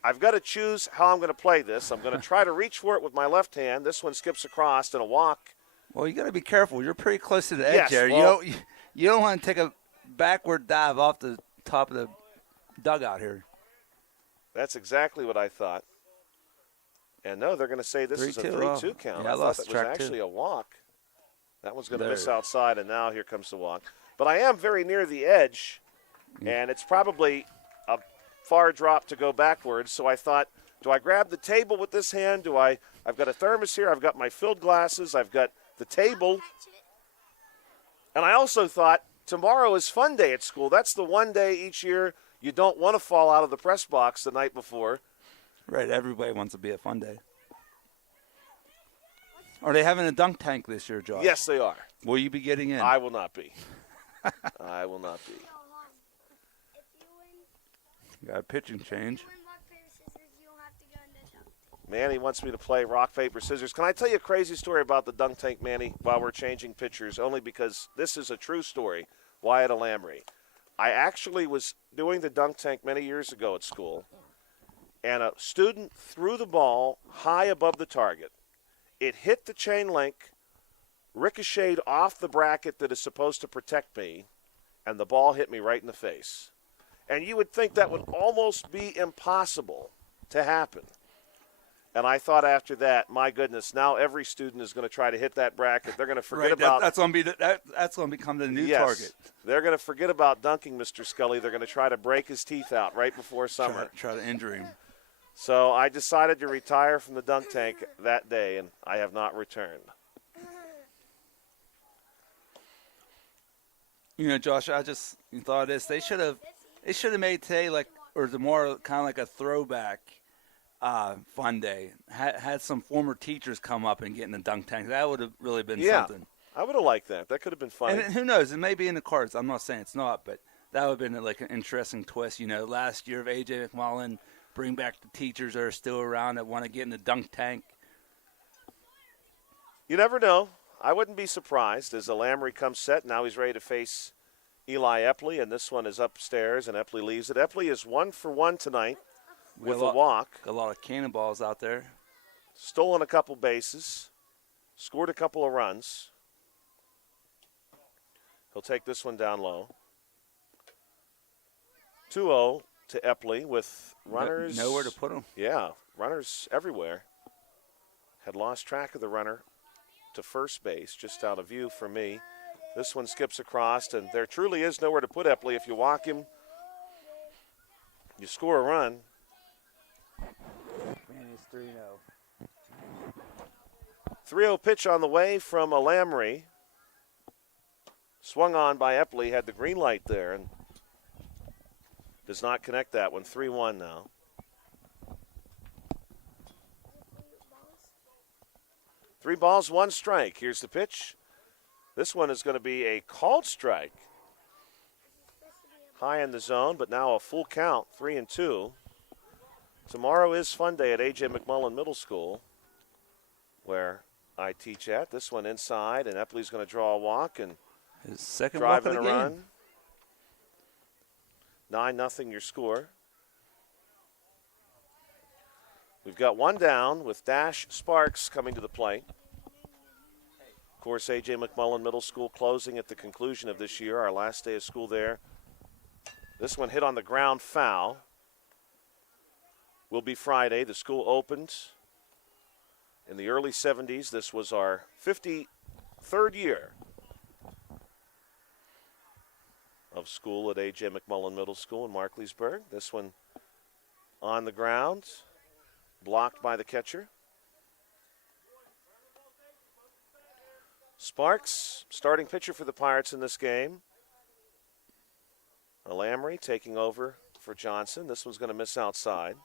I've got to choose how I'm going to play this. I'm going to try to reach for it with my left hand. This one skips across and a walk. Well, you got to be careful. You're pretty close to the edge Yes, there. well, You don't want to take a backward dive off the top of the dugout here. That's exactly what I thought. And no, they're going to say this is a 3-2 count. Yeah, I thought lost it was track actually too. a walk. That one's going to There. miss outside, and now here comes the walk. But I am very near the edge, and it's probably a far drop to go backwards. So I thought, do I grab the table with this hand? I've got a thermos here. I've got my filled glasses. I've got the table. And I also thought, tomorrow is fun day at school. That's the one day each year you don't want to fall out of the press box the night before. Right, everybody wants to be a fun day. Are they having a dunk tank this year, Josh? Yes, they are. Will you be getting in? I will not be. I will not be. Got a pitching change. Manny wants me to play rock, paper, scissors. Can I tell you a crazy story about the dunk tank, Manny, while we're changing pitchers? Only because this is a true story. Wyatt Alamry. I actually was doing the dunk tank many years ago at school, and a student threw the ball high above the target. It hit the chain link, ricocheted off the bracket that is supposed to protect me, and the ball hit me right in the face. And you would think that would almost be impossible to happen. And I thought after that, my goodness, now every student is going to try to hit that bracket. They're going to forget about that's going to become the new target. They're going to forget about dunking Mr. Scully. They're going to try to break his teeth out right before summer. Try to injure him. So I decided to retire from the dunk tank that day, and I have not returned. You know, Josh, I just thought of this. They should have made today or tomorrow kind of like a throwback fun day. Had some former teachers come up and get in the dunk tank. That would have really been something. I would have liked that. That could have been fun. And who knows? It may be in the cards. I'm not saying it's not, but that would have been like an interesting twist. You know, last year of A.J. McMullen, bring back the teachers that are still around that want to get in the dunk tank. You never know. I wouldn't be surprised as Alamry comes set. Now he's ready to face Eli Epley, and this one is upstairs, and Epley leaves it. Epley is 1 for 1 tonight with a walk. A lot of cannonballs out there. Stolen a couple bases. Scored a couple of runs. He'll take this one down low. 2-0 to Epley with runners. Nowhere to put them. Yeah, runners everywhere. Had lost track of the runner to first base, just out of view for me. This one skips across, and there truly is nowhere to put Epley. If you walk him, you score a run. Man, he's 3-0. 3-0 pitch on the way from Alamry. Swung on by Epley, had the green light there, and does not connect that one. 3-1 now. Three balls, one strike. Here's the pitch. This one is going to be a called strike. High in the zone, but now a full count, 3-2. Tomorrow is fun day at A.J. McMullen Middle School, where I teach at. This one inside, and Epley's going to draw a walk and his second drive walk in of a the run. game. 9-0 your score. We've got one down with Dash Sparks coming to the plate. Of course, A.J. McMullen Middle School closing at the conclusion of this year, our last day of school there. This one hit on the ground, foul. Will be Friday. The school opened in the early 70s. This was our 53rd year of school at A.J. McMullen Middle School in Markleysburg. This one on the ground, blocked by the catcher. Sparks, starting pitcher for the Pirates in this game. Alamry taking over for Johnson. This one's going to miss outside.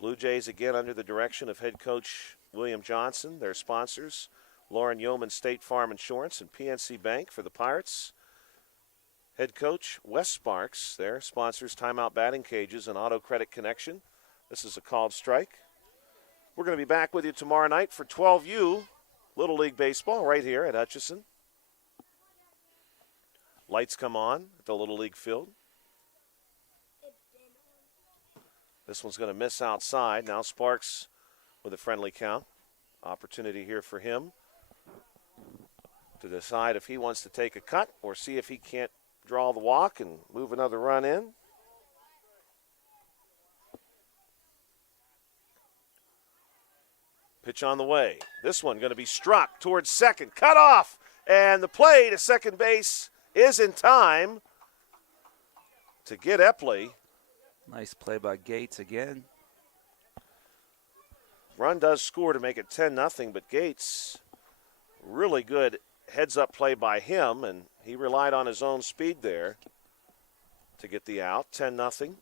Blue Jays again under the direction of head coach William Johnson. Their sponsors, Lauren Yeoman State Farm Insurance and PNC Bank for the Pirates. Head coach Wes Sparks. Their sponsors, Timeout Batting Cages and Auto Credit Connection. This is a called strike. We're going to be back with you tomorrow night for 12U Little League Baseball right here at Hutchison. Lights come on at the Little League field. This one's going to miss outside. Now Sparks with a friendly count. Opportunity here for him to decide if he wants to take a cut or see if he can't draw the walk and move another run in. Pitch on the way. This one going to be struck towards second. Cut off. And the play to second base is in time to get Epley. Nice play by Gates again. Run does score to make it 10-0, but Gates, really good heads-up play by him, and he relied on his own speed there to get the out. 10-0.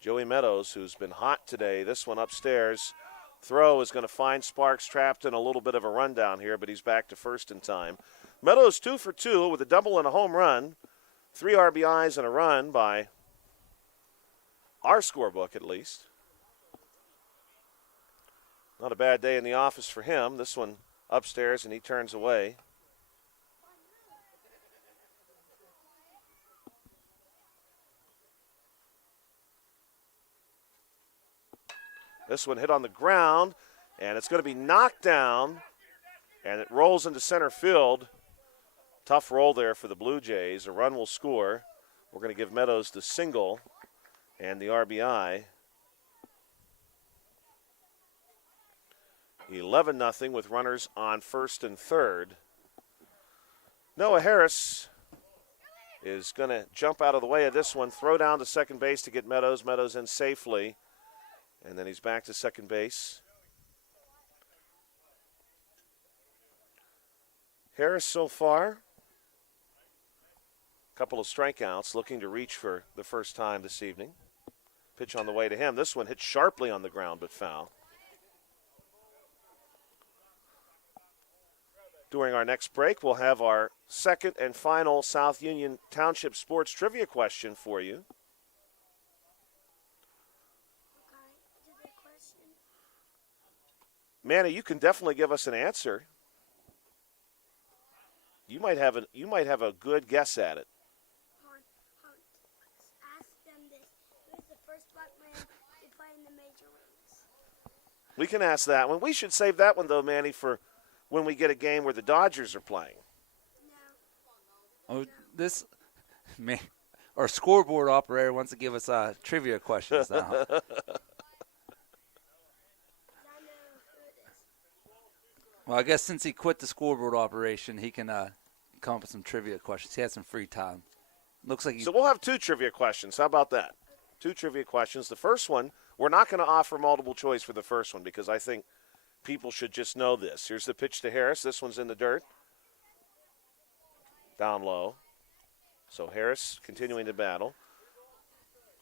Joey Meadows, who's been hot today, this one upstairs. Throw is going to find Sparks trapped in a little bit of a rundown here, but he's back to first in time. Meadows 2 for 2 with a double and a home run. 3 RBIs and a run by our scorebook, at least. Not a bad day in the office for him. This one upstairs, and he turns away. This one hit on the ground, and it's going to be knocked down, and it rolls into center field. Tough roll there for the Blue Jays. A run will score. We're going to give Meadows the single and the RBI. 11-0 with runners on first and third. Noah Harris is going to jump out of the way of this one, throw down to second base to get Meadows. Meadows in safely, and then he's back to second base. Harris so far, a couple of strikeouts, looking to reach for the first time this evening. Pitch on the way to him. This one hit sharply on the ground, but foul. During our next break, we'll have our second and final South Union Township Sports Trivia question for you. Manny, you can definitely give us an answer. You might have a good guess at it. Ask them this. Who's the first black man to play in the major leagues? We can ask that one. We should save that one, though, Manny, for when we get a game where the Dodgers are playing. No. Oh, this our scoreboard operator wants to give us trivia questions now. I know who it is. Well, I guess since he quit the scoreboard operation, he can come up with some trivia questions. He has some free time. Looks like he's So we'll have 2 trivia questions. How about that? 2 trivia questions. The first one, we're not going to offer multiple choice for the first one because I think people should just know this. Here's the pitch to Harris. This one's in the dirt. Down low. So Harris continuing to battle.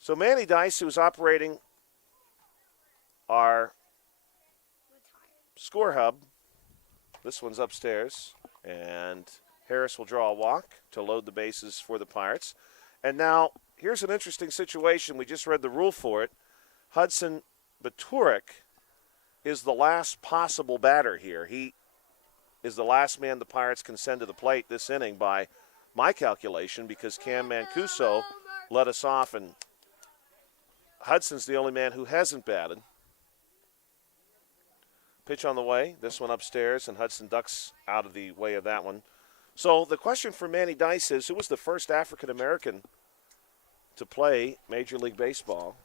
So Manny Dice, who's operating our score hub, this one's upstairs, and Harris will draw a walk to load the bases for the Pirates. And now, here's an interesting situation. We just read the rule for it. Hudson Baturik is the last possible batter here. He is the last man the Pirates can send to the plate this inning by my calculation because Cam Mancuso let us off, and Hudson's the only man who hasn't batted. Pitch on the way. This one upstairs, and Hudson ducks out of the way of that one. So the question for Manny Dice is, who was the first African-American to play Major League Baseball?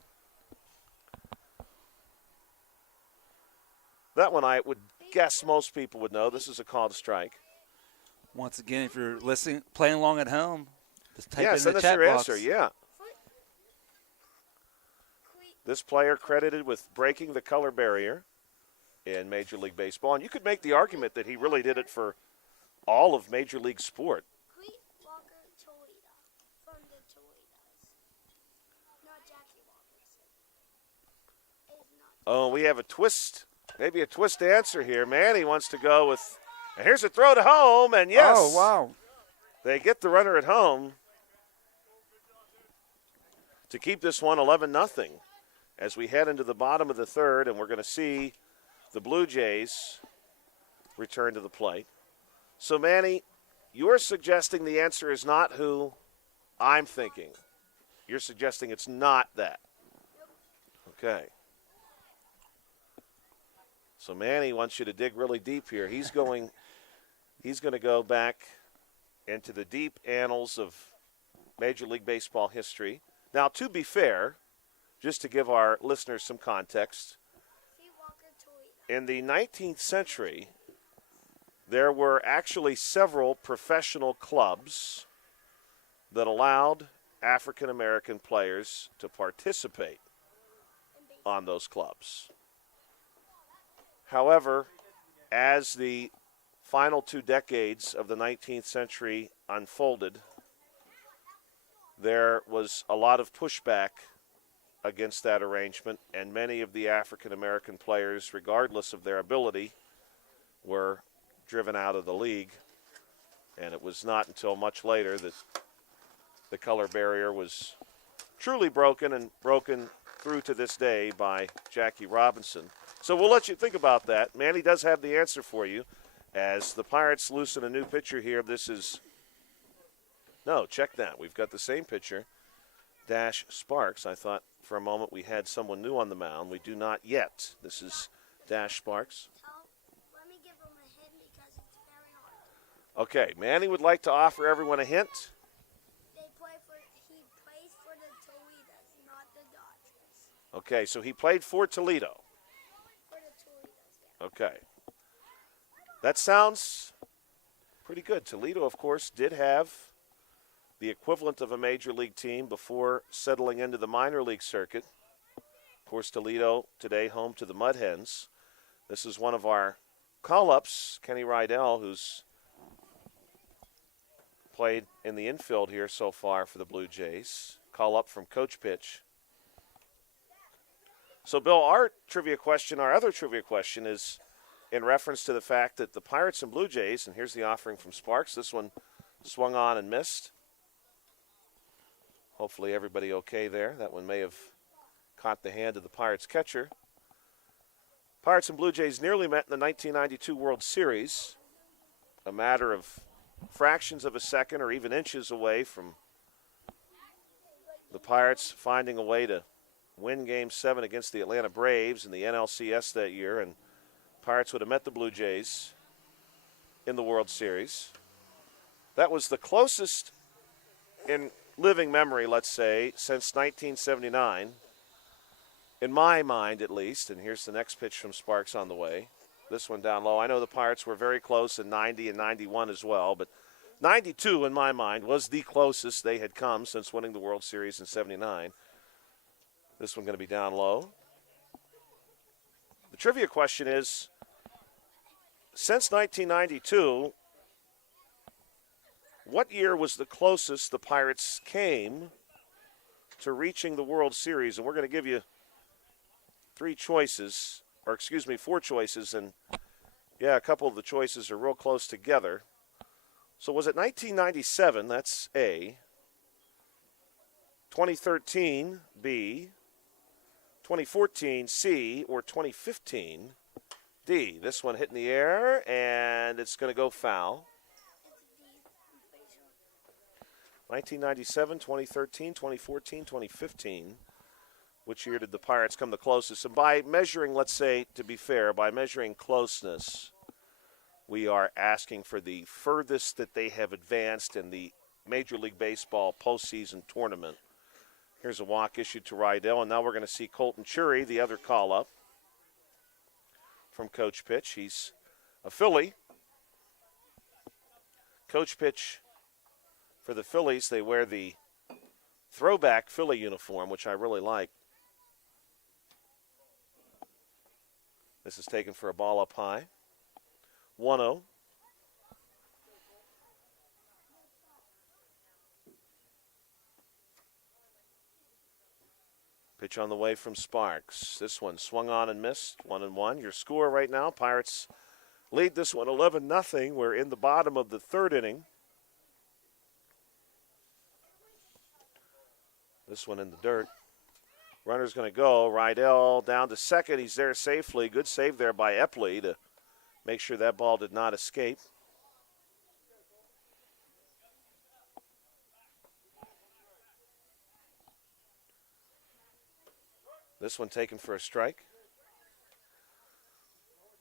That one I would guess most people would know. This is a called strike. once again, if you're listening, playing along at home, just type in send the us chat your box. answer. Yeah. This player credited with breaking the color barrier in Major League Baseball. And you could make the argument that he really did it for all of Major League sport. Cleet Walker Toledo from the Toledos. Not Jackie Robinson. It's not. Oh, we have a twist, maybe a twist answer here. Manny wants to go with, and here's a throw to home, and yes. Oh, wow. They get the runner at home to keep this one 11-0 as we head into the bottom of the third, and we're going to see the Blue Jays return to the plate. So, Manny, you're suggesting the answer is not who I'm thinking. You're suggesting it's not that. Okay. So Manny wants you to dig really deep here. He's going to go back into the deep annals of Major League Baseball history. Now, to be fair, just to give our listeners some context, Cleet Walker Toledo. in the 19th century, there were actually several professional clubs that allowed African American players to participate on those clubs. However, as the final 2 decades of the 19th century unfolded, there was a lot of pushback against that arrangement, and many of the African American players, regardless of their ability, were driven out of the league. And it was not until much later that the color barrier was truly broken, and broken through to this day by Jackie Robinson. So we'll let you think about that. Manny does have the answer for you as the Pirates loosen a new pitcher here. This is, no, check that. We've got the same pitcher, Dash Sparks. I thought for a moment we had someone new on the mound. We do not yet. This is Dash Sparks. Let me give him a hint because it's very hard. Okay, Manny would like to offer everyone a hint. He plays for the Toledos, not the Dodgers. Okay, so he played for Toledo. For the Toledos, yeah. Okay. That sounds pretty good. Toledo, of course, did have the equivalent of a major league team before settling into the minor league circuit. Of course, Toledo today home to the Mud Hens. This is one of our call-ups, Kenny Rydell, who's played in the infield here so far for the Blue Jays. Call up from Coach Pitch. So, Bill, our other trivia question is in reference to the fact that the Pirates and Blue Jays, and here's the offering from Sparks. This one swung on and missed. Hopefully everybody okay there. That one may have caught the hand of the Pirates catcher. Pirates and Blue Jays nearly met in the 1992 World Series, a matter of fractions of a second or even inches away from the Pirates finding a way to win Game 7 against the Atlanta Braves in the NLCS that year, and Pirates would have met the Blue Jays in the World Series. That was the closest in living memory, let's say, since 1979, in my mind at least, and here's the next pitch from Sparks on the way. This one down low. I know the Pirates were very close in 90 and 91 as well, but 92 in my mind was the closest they had come since winning the World Series in 79. This one going to be down low. The trivia question is, since 1992, what year was the closest the Pirates came to reaching the World Series? And we're going to give you four choices, and yeah, a couple of the choices are real close together. So was it 1997? That's A. 2013, B. 2014, C. Or 2015, D. This one hit in the air, and it's going to go foul. 1997, 2013, 2014, 2015. Which year did the Pirates come the closest? And by measuring, let's say, to be fair, by measuring closeness, we are asking for the furthest that they have advanced in the Major League Baseball postseason tournament. Here's a walk issued to Rydell, and now we're going to see Colton Chury, the other call-up from Coach Pitch. He's a Philly. Coach Pitch, for the Phillies, they wear the throwback Philly uniform, which I really like. This is taken for a ball up high. 1-0. Pitch on the way from Sparks. This one swung on and missed. 1-1. Your score right now, Pirates lead this one 11-0. We're in the bottom of the third inning. This one in the dirt. Runner's going to go. Rydell down to second. He's there safely. Good save there by Epley to make sure that ball did not escape. This one taken for a strike.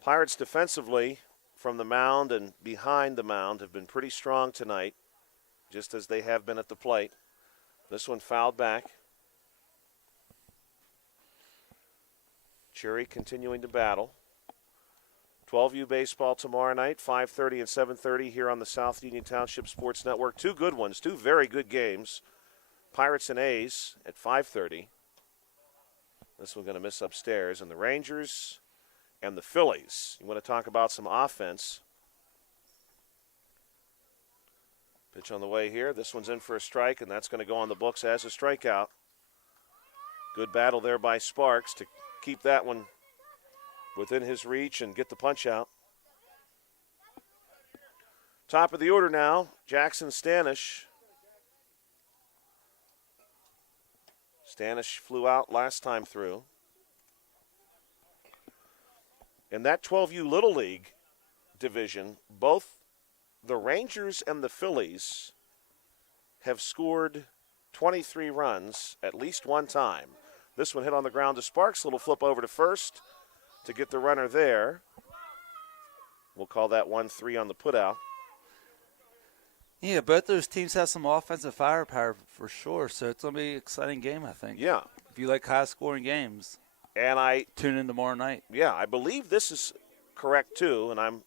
Pirates defensively from the mound and behind the mound have been pretty strong tonight, just as they have been at the plate. This one fouled back. Chury continuing to battle. 12U baseball tomorrow night, 5:30 and 7:30 here on the South Union Township Sports Network. Two good ones, two very good games. Pirates and A's at 5:30. This one going to miss upstairs. And the Rangers and the Phillies. You want to talk about some offense. Pitch on the way here. This one's in for a strike, and that's going to go on the books as a strikeout. Good battle there by Sparks to keep that one within his reach and get the punch out. Top of the order now, Jackson Stanish. Stanish flew out last time through. In that 12U Little League division, both the Rangers and the Phillies have scored 23 runs at least one time. This one hit on the ground to Sparks. Little flip over to first to get the runner there. We'll call that 1-3 on the putout. Yeah, both those teams have some offensive firepower for sure, so it's going to be an exciting game, I think. Yeah. If you like high-scoring games, and tune in tomorrow night. Yeah, I believe this is correct, too, and I'm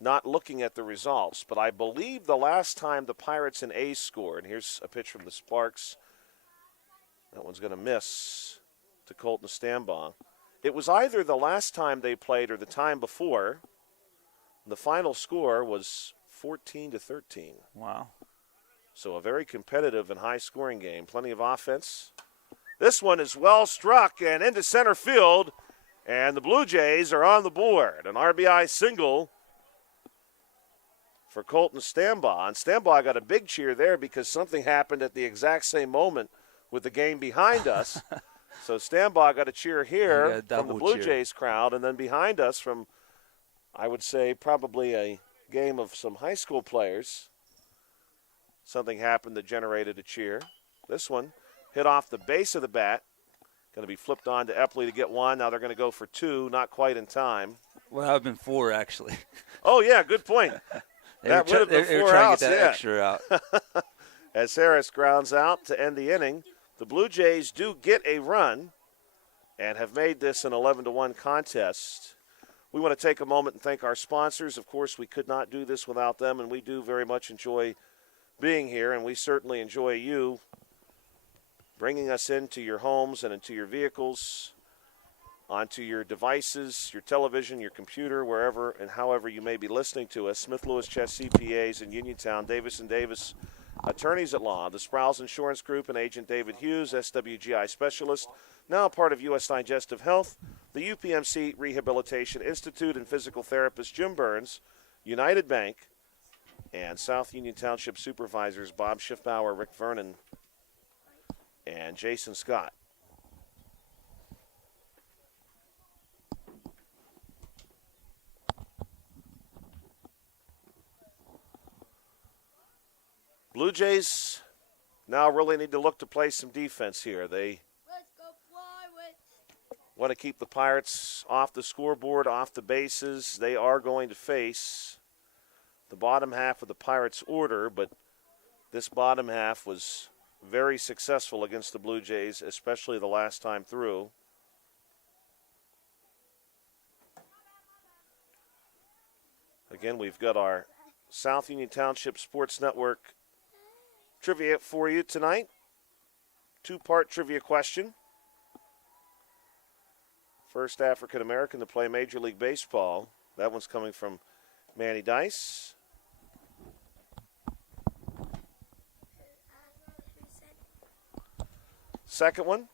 not looking at the results, but I believe the last time the Pirates and A's scored, here's a pitch from the Sparks. That one's going to miss to Colton Stambaugh. It was either the last time they played or the time before. The final score was 14-13. Wow. So a very competitive and high-scoring game. Plenty of offense. This one is well struck and into center field, and the Blue Jays are on the board. An RBI single for Colton Stambaugh. And Stambaugh got a big cheer there because something happened at the exact same moment with the game behind us. So Stambaugh got a cheer here from the Blue Jays crowd, and then behind us from, I would say, probably a game of some high school players. Something happened that generated a cheer. This one hit off the base of the bat. Going to be flipped on to Epley to get one. Now they're going to go for two, not quite in time. Well, that would have been four, actually. Oh, yeah, good point. That would have been 4 outs. They were trying to get that extra out. As Harris grounds out to end the inning, the Blue Jays do get a run and have made this an 11-1 contest. We want to take a moment and thank our sponsors. Of course, we could not do this without them, and we do very much enjoy being here, and we certainly enjoy you bringing us into your homes and into your vehicles, onto your devices, your television, your computer, wherever and however you may be listening to us. Smith Lewis Chess CPAs in Uniontown, Davis & Davis Attorneys at Law, the Sprouse Insurance Group and Agent David Hughes, SWGI Specialist, now part of U.S. Digestive Health, the UPMC Rehabilitation Institute and physical therapist Jim Burns, United Bank, and South Union Township Supervisors Bob Schiffbauer, Rick Vernon, and Jason Scott. Blue Jays now really need to look to play some defense here. They want to keep the Pirates off the scoreboard, off the bases. They are going to face the bottom half of the Pirates' order, but this bottom half was very successful against the Blue Jays, especially the last time through. Again, we've got our South Union Township Sports Network trivia for you tonight. Two-part trivia question. First African American to play Major League Baseball. That one's coming from Manny Dice. Second one.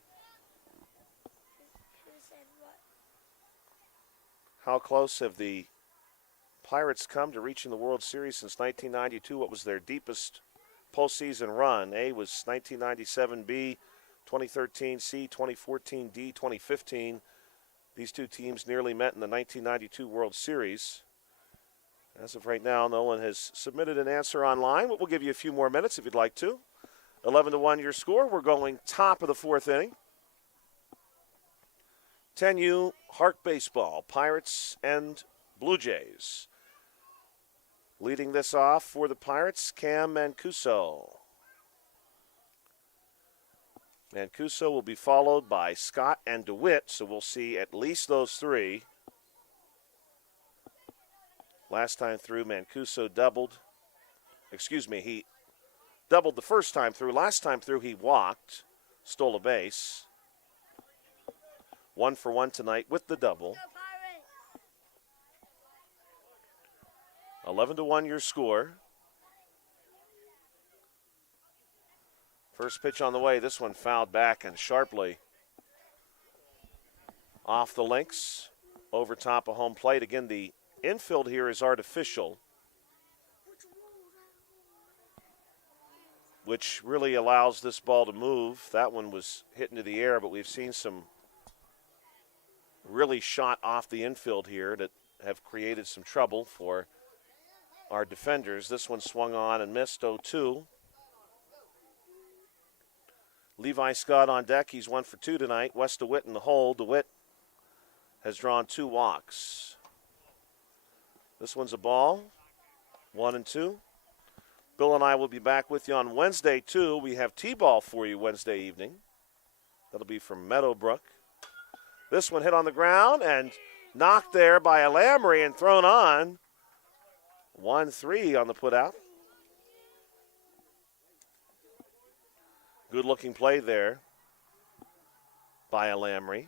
How close have the Pirates come to reaching the World Series since 1992? What was their deepest postseason run? A was 1997, B 2013, C 2014, D 2015. These two teams nearly met in the 1992 World Series. As of right now, no one has submitted an answer online, but we'll give you a few more minutes if you'd like to. 11-1 your score. We're going top of the fourth inning. 10U HARC Baseball, Pirates and Blue Jays. Leading this off for the Pirates, Cam Mancuso. Mancuso will be followed by Scott and DeWitt, so we'll see at least those three. Last time through, Mancuso doubled. He doubled the first time through. Last time through, he walked, stole a base. 1 for 1 tonight with the double. 11-1 your score. First pitch on the way. This one fouled back and sharply off the links, over top of home plate. Again, the infield here is artificial, which really allows this ball to move. That one was hit into the air, but we've seen some really shot off the infield here that have created some trouble for our defenders. This one swung on and missed 0-2. Levi Scott on deck. He's 1 for 2 tonight. Wes DeWitt in the hole. DeWitt has drawn 2 walks. This one's a ball. 1-2. Bill and I will be back with you on Wednesday, too. We have T-ball for you Wednesday evening. That'll be from Meadowbrook. This one hit on the ground and knocked there by Alamry and thrown on. 1-3 on the putout. Good-looking play there by Alamry.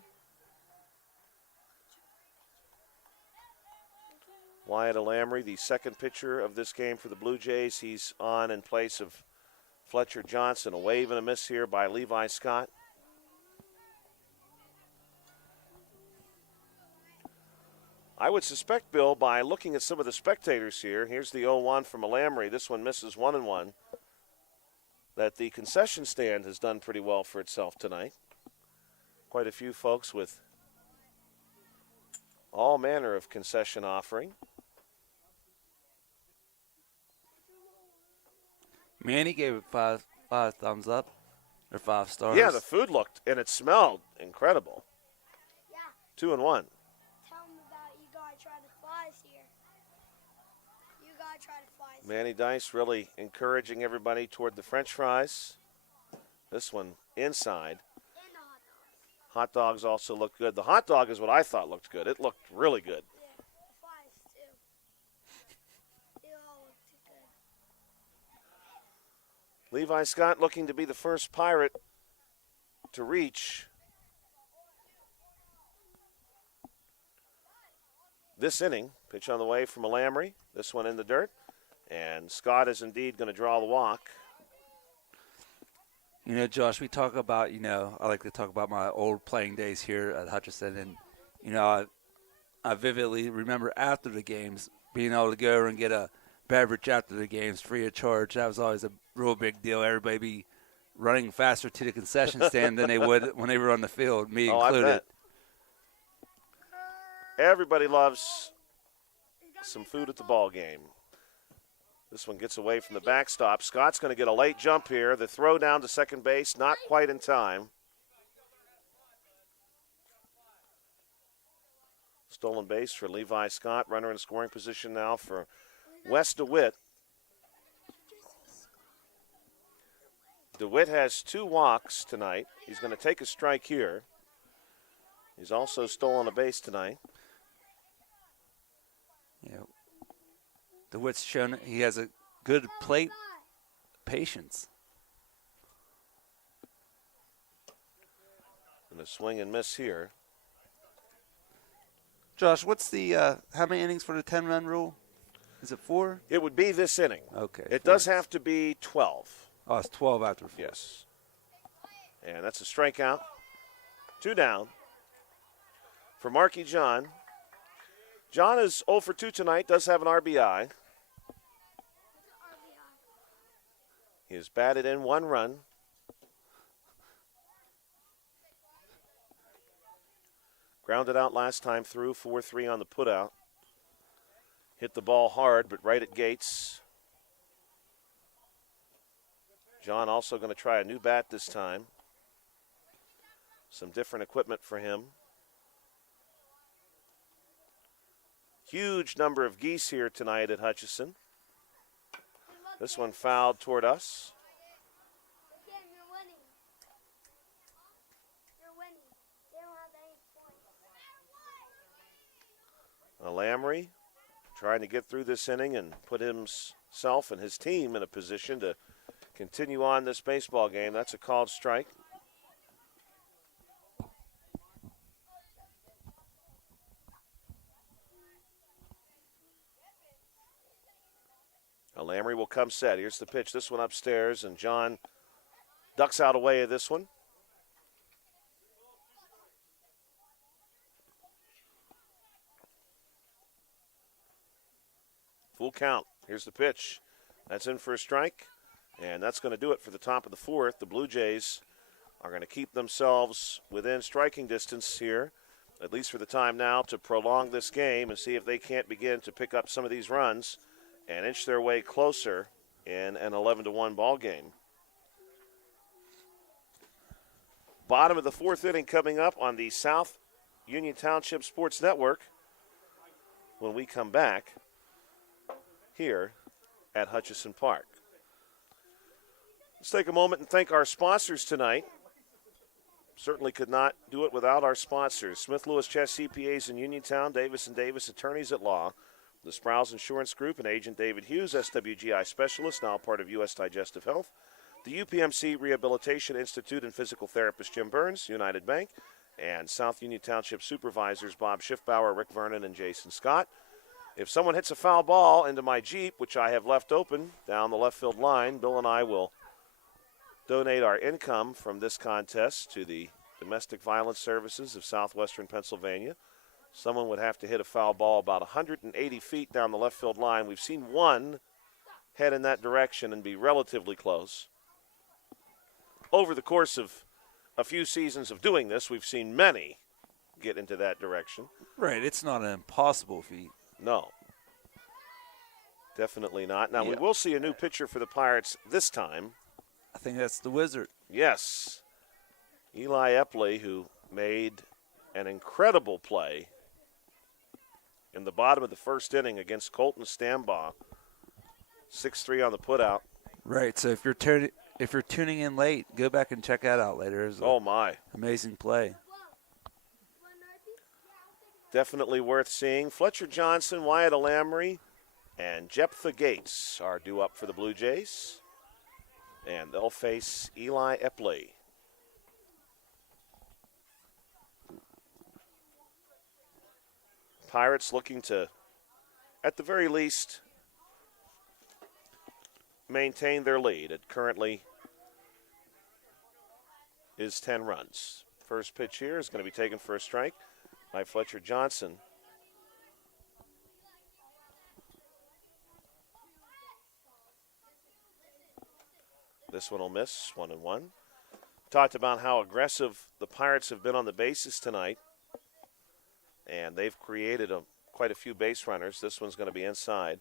Wyatt Alamry, the second pitcher of this game for the Blue Jays. He's on in place of Fletcher Johnson. A wave and a miss here by Levi Scott. I would suspect, Bill, by looking at some of the spectators here, here's the 0-1 from Alamry. This one misses 1-1. That the concession stand has done pretty well for itself tonight. Quite a few folks with all manner of concession offering. Manny gave it five thumbs up, or 5 stars. Yeah, the food looked and it smelled incredible. Yeah. 2-1. Tell them about you gotta try the flies here. You gotta try the flies Manny Dice really encouraging everybody toward the French fries. This one inside. And the hot dogs. Hot dogs also look good. The hot dog is what I thought looked good. It looked really good. Yeah, the fries too. They all look too good. Levi Scott looking to be the first Pirate to reach this inning. Pitch on the way from Alamry. This one in the dirt. And Scott is indeed going to draw the walk. You know, Josh, we talk about, I like to talk about my old playing days here at Hutchinson. And, I vividly remember after the games being able to go and get a beverage after the games free of charge. That was always a real big deal. Everybody be running faster to the concession stand than they would when they were on the field, me included. I bet. Everybody loves some food at the ball game. This one gets away from the backstop. Scott's going to get a late jump here. The throw down to second base, not quite in time. Stolen base for Levi Scott. Runner in scoring position now for Wes DeWitt. DeWitt has 2 walks tonight. He's going to take a strike here. He's also stolen a base tonight. Yeah. DeWitt's shown he has a good plate patience. And a swing and miss here. Josh, what's the how many innings for the 10-run rule? Is it 4? It would be this inning. Okay. It 4. does have to be 12. Oh, it's 12 after 4. Yes. And that's a strikeout. 2 down for Marky John. John is 0 for 2 tonight, does have an RBI. He has batted in 1 run. Grounded out last time through, 4-3 on the putout. Hit the ball hard, but right at Gates. John also going to try a new bat this time. Some different equipment for him. Huge number of geese here tonight at Hutchison. This one fouled toward us. Again, you're winning. You're winning. They don't have any points. Lamry trying to get through this inning and put himself and his team in a position to continue on this baseball game. That's a called strike. Lamry will come set. Here's the pitch. This one upstairs, and John ducks out away of this one. Full count. Here's the pitch. That's in for a strike, and that's going to do it for the top of the 4th. The Blue Jays are going to keep themselves within striking distance here, at least for the time now, to prolong this game and see if they can't begin to pick up some of these runs and inch their way closer in an 11-1 ball game. Bottom of the 4th inning coming up on the South Union Township Sports Network when we come back here at Hutchison Park. Let's take a moment and thank our sponsors tonight. Certainly could not do it without our sponsors. Smith Lewis Chess CPAs in Uniontown, Davis & Davis Attorneys at Law, the Sprouse Insurance Group and Agent David Hughes, SWGI Specialist, now part of U.S. Digestive Health, the UPMC Rehabilitation Institute and physical therapist Jim Burns, United Bank, and South Union Township Supervisors Bob Schiffbauer, Rick Vernon, and Jason Scott. If someone hits a foul ball into my Jeep, which I have left open down the left field line, Bill and I will donate our income from this contest to the Domestic Violence Services of Southwestern Pennsylvania. Someone would have to hit a foul ball about 180 feet down the left field line. We've seen one head in that direction and be relatively close. Over the course of a few seasons of doing this, we've seen many get into that direction. Right, it's not an impossible feat. No. Definitely not. Now, we will see a new pitcher for the Pirates this time. I think that's the Wizard. Yes. Eli Epley, who made an incredible play in the bottom of the 1st inning against Colton Stambaugh. 6-3 on the putout. Right. So if you're tuning in late, go back and check that out later. It's Oh, my. amazing play. Definitely worth seeing. Fletcher Johnson, Wyatt Alamry, and Jephthah Gates are due up for the Blue Jays. And they'll face Eli Epley. Pirates looking to, at the very least, maintain their lead. It currently is 10 runs. First pitch here is going to be taken for a strike by Fletcher Johnson. This one will miss, 1-1. Talked about how aggressive the Pirates have been on the bases tonight, and they've created quite a few base runners. This one's going to be inside.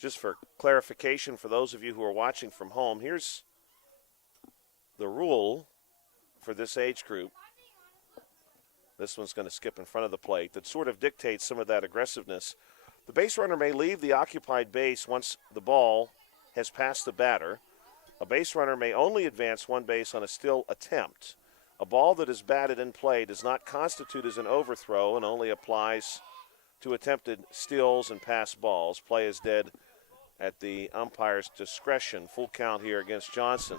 Just for clarification for those of you who are watching from home, here's the rule for this age group. This one's going to skip in front of the plate. That sort of dictates some of that aggressiveness. The base runner may leave the occupied base once the ball has passed the batter. A base runner may only advance one base on a still attempt. A ball that is batted in play does not constitute as an overthrow and only applies to attempted steals and pass balls. Play is dead at the umpire's discretion. Full count here against Johnson.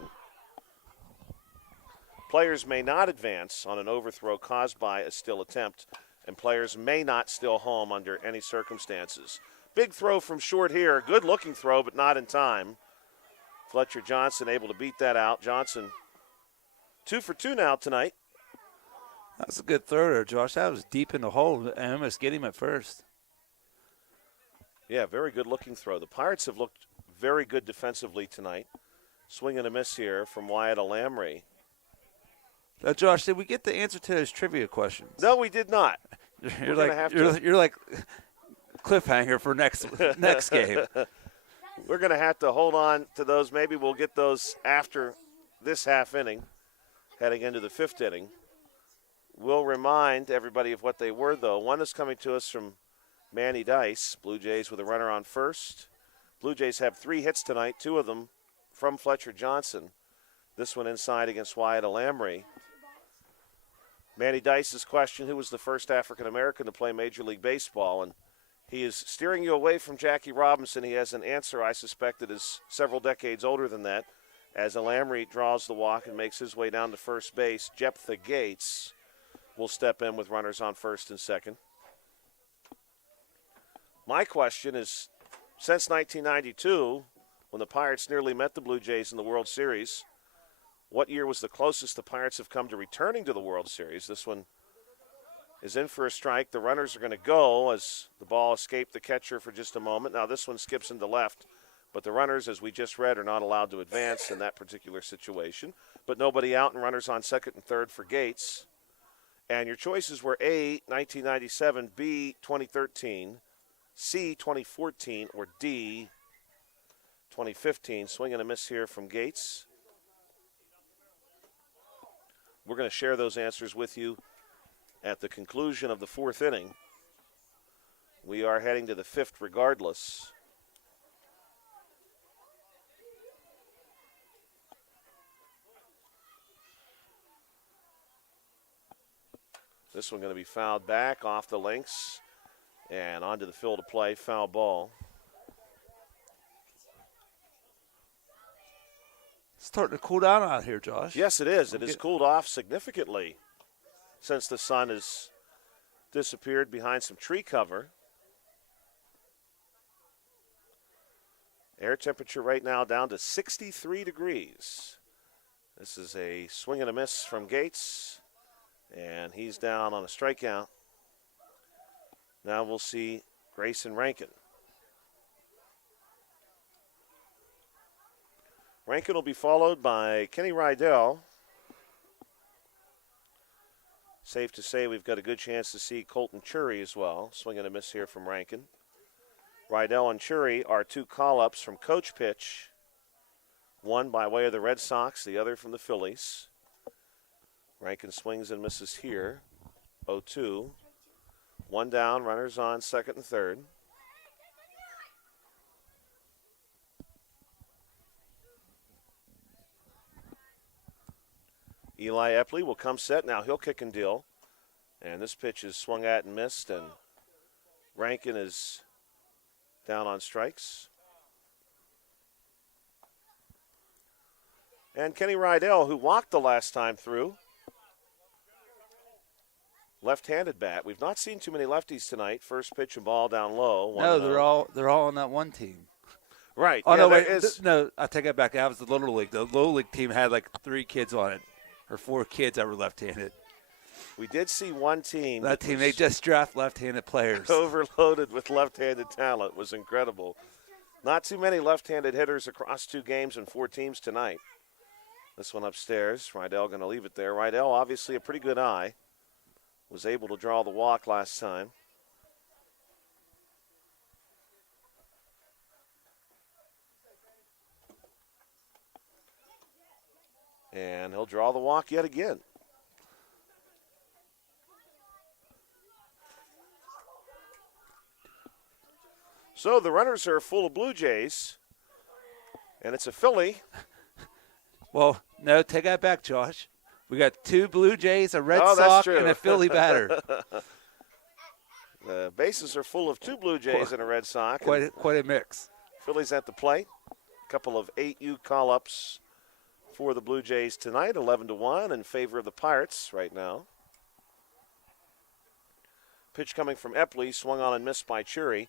Players may not advance on an overthrow caused by a still attempt, and players may not steal home under any circumstances. Big throw from short here. Good looking throw, but not in time. Fletcher Johnson able to beat that out. Johnson 2 for 2 now tonight. That's a good throw there, Josh. That was deep in the hole. I almost get him at first. Yeah, very good looking throw. The Pirates have looked very good defensively tonight. Swing and a miss here from Wyatt Alamry. Now, Josh, did we get the answer to those trivia questions? No, we did not. You're like cliffhanger for next game. We're going to have to hold on to those. Maybe we'll get those after this half inning, heading into the fifth inning. We'll remind everybody of what they were, though. One is coming to us from Manny Dice. Blue Jays with a runner on first. Blue Jays have 3 hits tonight, 2 of them from Fletcher Johnson. This one inside against Wyatt Alamry. Manny Dice's question, who was the first African-American to play Major League Baseball? And he is steering you away from Jackie Robinson. He has an answer I suspect that is several decades older than that. As Alamry draws the walk and makes his way down to first base, Jephthah Gates will step in with runners on first and second. My question is, since 1992, when the Pirates nearly met the Blue Jays in the World Series, what year was the closest the Pirates have come to returning to the World Series? This one is in for a strike. The runners are going to go as the ball escaped the catcher for just a moment. Now this one skips into left, but the runners, as we just read, are not allowed to advance in that particular situation. But nobody out and runners on second and third for Gates. And your choices were A, 1997, B, 2013, C, 2014, or D, 2015. Swing and a miss here from Gates. We're going to share those answers with you at the conclusion of the fourth inning. We are heading to the fifth regardless. This one going to be fouled back off the links and onto the field of play. Foul ball. Starting to cool down out here, Josh. Yes, it is. It has cooled off significantly since the sun has disappeared behind some tree cover. Air temperature right now down to 63 degrees. This is a swing and a miss from Gates, and he's down on a strikeout. Now we'll see Grayson Rankin. Rankin will be followed by Kenny Rydell. Safe to say we've got a good chance to see Colton Chury as well. Swing and a miss here from Rankin. Rydell and Chury are 2 call-ups from coach pitch. One by way of the Red Sox, the other from the Phillies. Rankin swings and misses here. 0-2. One down, runners on second and third. Eli Epley will come set. Now he'll kick and deal. And this pitch is swung at and missed, and Rankin is down on strikes. And Kenny Rydell, who walked the last time through, left-handed bat. We've not seen too many lefties tonight. First pitch and ball down low. No, they're all on that one team. Right. Oh, yeah, no, wait. is... No, I take that back. That was the Little League. The Little League team had like 3 kids on it, or 4 kids that were left-handed. We did see one team. That team, they just draft left-handed players. Overloaded with left-handed talent. It was incredible. Not too many left-handed hitters across 2 games and 4 teams tonight. This one upstairs. Rydell going to leave it there. Rydell, obviously a pretty good eye. Was able to draw the walk last time. And he'll draw the walk yet again. So the runners are full of Blue Jays, and it's a Philly. Well, no, take that back, Josh. We got 2 Blue Jays, a Red that's Sox, true. and a Philly batter. The bases are full of 2 Blue Jays and a Red Sox. Quite a mix. Phillies at the plate. A couple of 8U call-ups for the Blue Jays tonight, 11-1 in favor of the Pirates right now. Pitch coming from Epley, swung on and missed by Chury.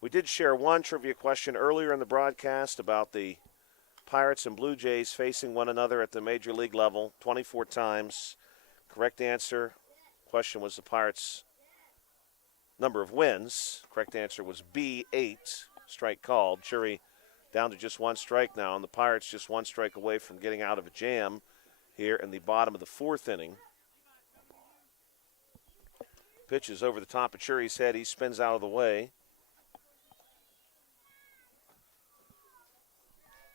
We did share one trivia question earlier in the broadcast about the Pirates and Blue Jays facing one another at the major league level 24 times. Correct answer, question was the Pirates' number of wins. Correct answer was B, 8. Strike called. Chury down to just 1 strike now, and the Pirates just 1 strike away from getting out of a jam here in the bottom of the 4th inning. Pitch is over the top of Chury's head. He spins out of the way.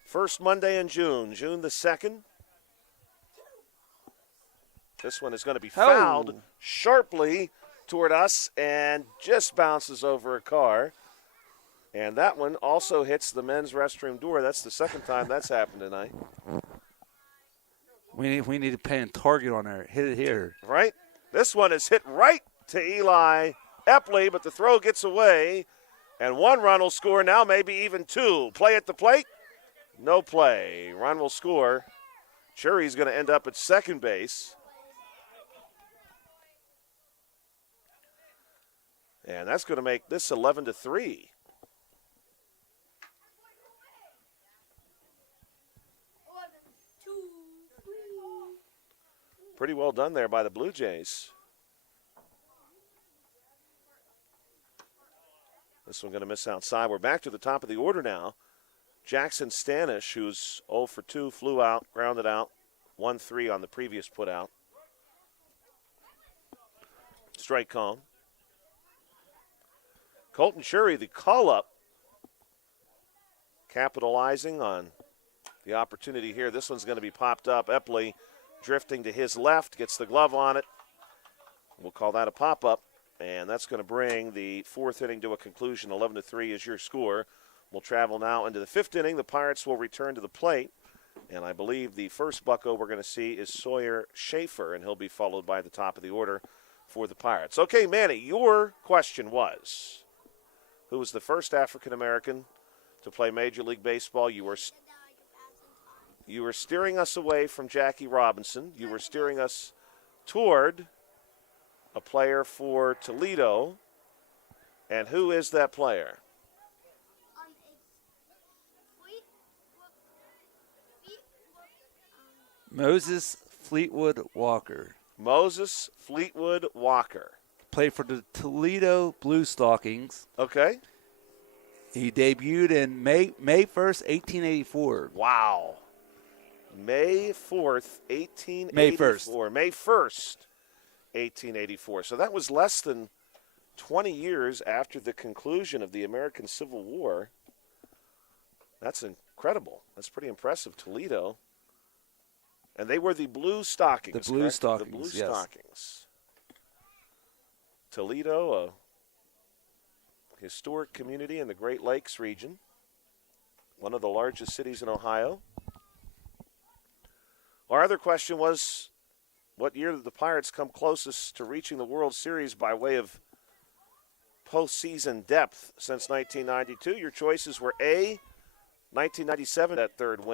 First Monday in June, June the 2nd. This one is going to be fouled sharply toward us and just bounces over a car. And that one also hits the men's restroom door. That's the 2nd time that's happened tonight. We need to pay a target on there. Hit it here. Right? This one is hit right to Eli Epley, but the throw gets away. And 1 run will score now, maybe even 2. Play at the plate. No play. Run will score. Chury's going to end up at second base. And that's going to make this 11-3. 11-3. Pretty well done there by the Blue Jays. This one going to miss outside. We're back to the top of the order now. Jackson Stanish, who's 0 for 2, flew out, grounded out, 1-3 on the previous put out. Strike call. Colton Chury, the call-up, capitalizing on the opportunity here. This one's going to be popped up. Epley drifting to his left, gets the glove on it. We'll call that a pop-up, and that's going to bring the 4th inning to a conclusion. 11-3 is your score. We'll travel now into the 5th inning. The Pirates will return to the plate, and I believe the first bucko we're going to see is Sawyer Schaefer, and he'll be followed by the top of the order for the Pirates. Okay, Manny, your question was, who was the first African-American to play Major League Baseball? You were steering us away from Jackie Robinson. You were steering us toward a player for Toledo. And who is that player? Moses Fleetwood Walker. Moses Fleetwood Walker. Played for the Toledo Blue Stockings. Okay. He debuted in May 1st, 1884. Wow. May 4th, 1884. May 1st. May 1st, 1884. So that was less than 20 years after the conclusion of the American Civil War. That's incredible. That's pretty impressive. Toledo. And they were the Blue Stockings. The Blue correct? Stockings, The Blue yes. Stockings. Toledo, a historic community in the Great Lakes region, one of the largest cities in Ohio. Our other question was, what year did the Pirates come closest to reaching the World Series by way of postseason depth since 1992? Your choices were A, 1997, that third win.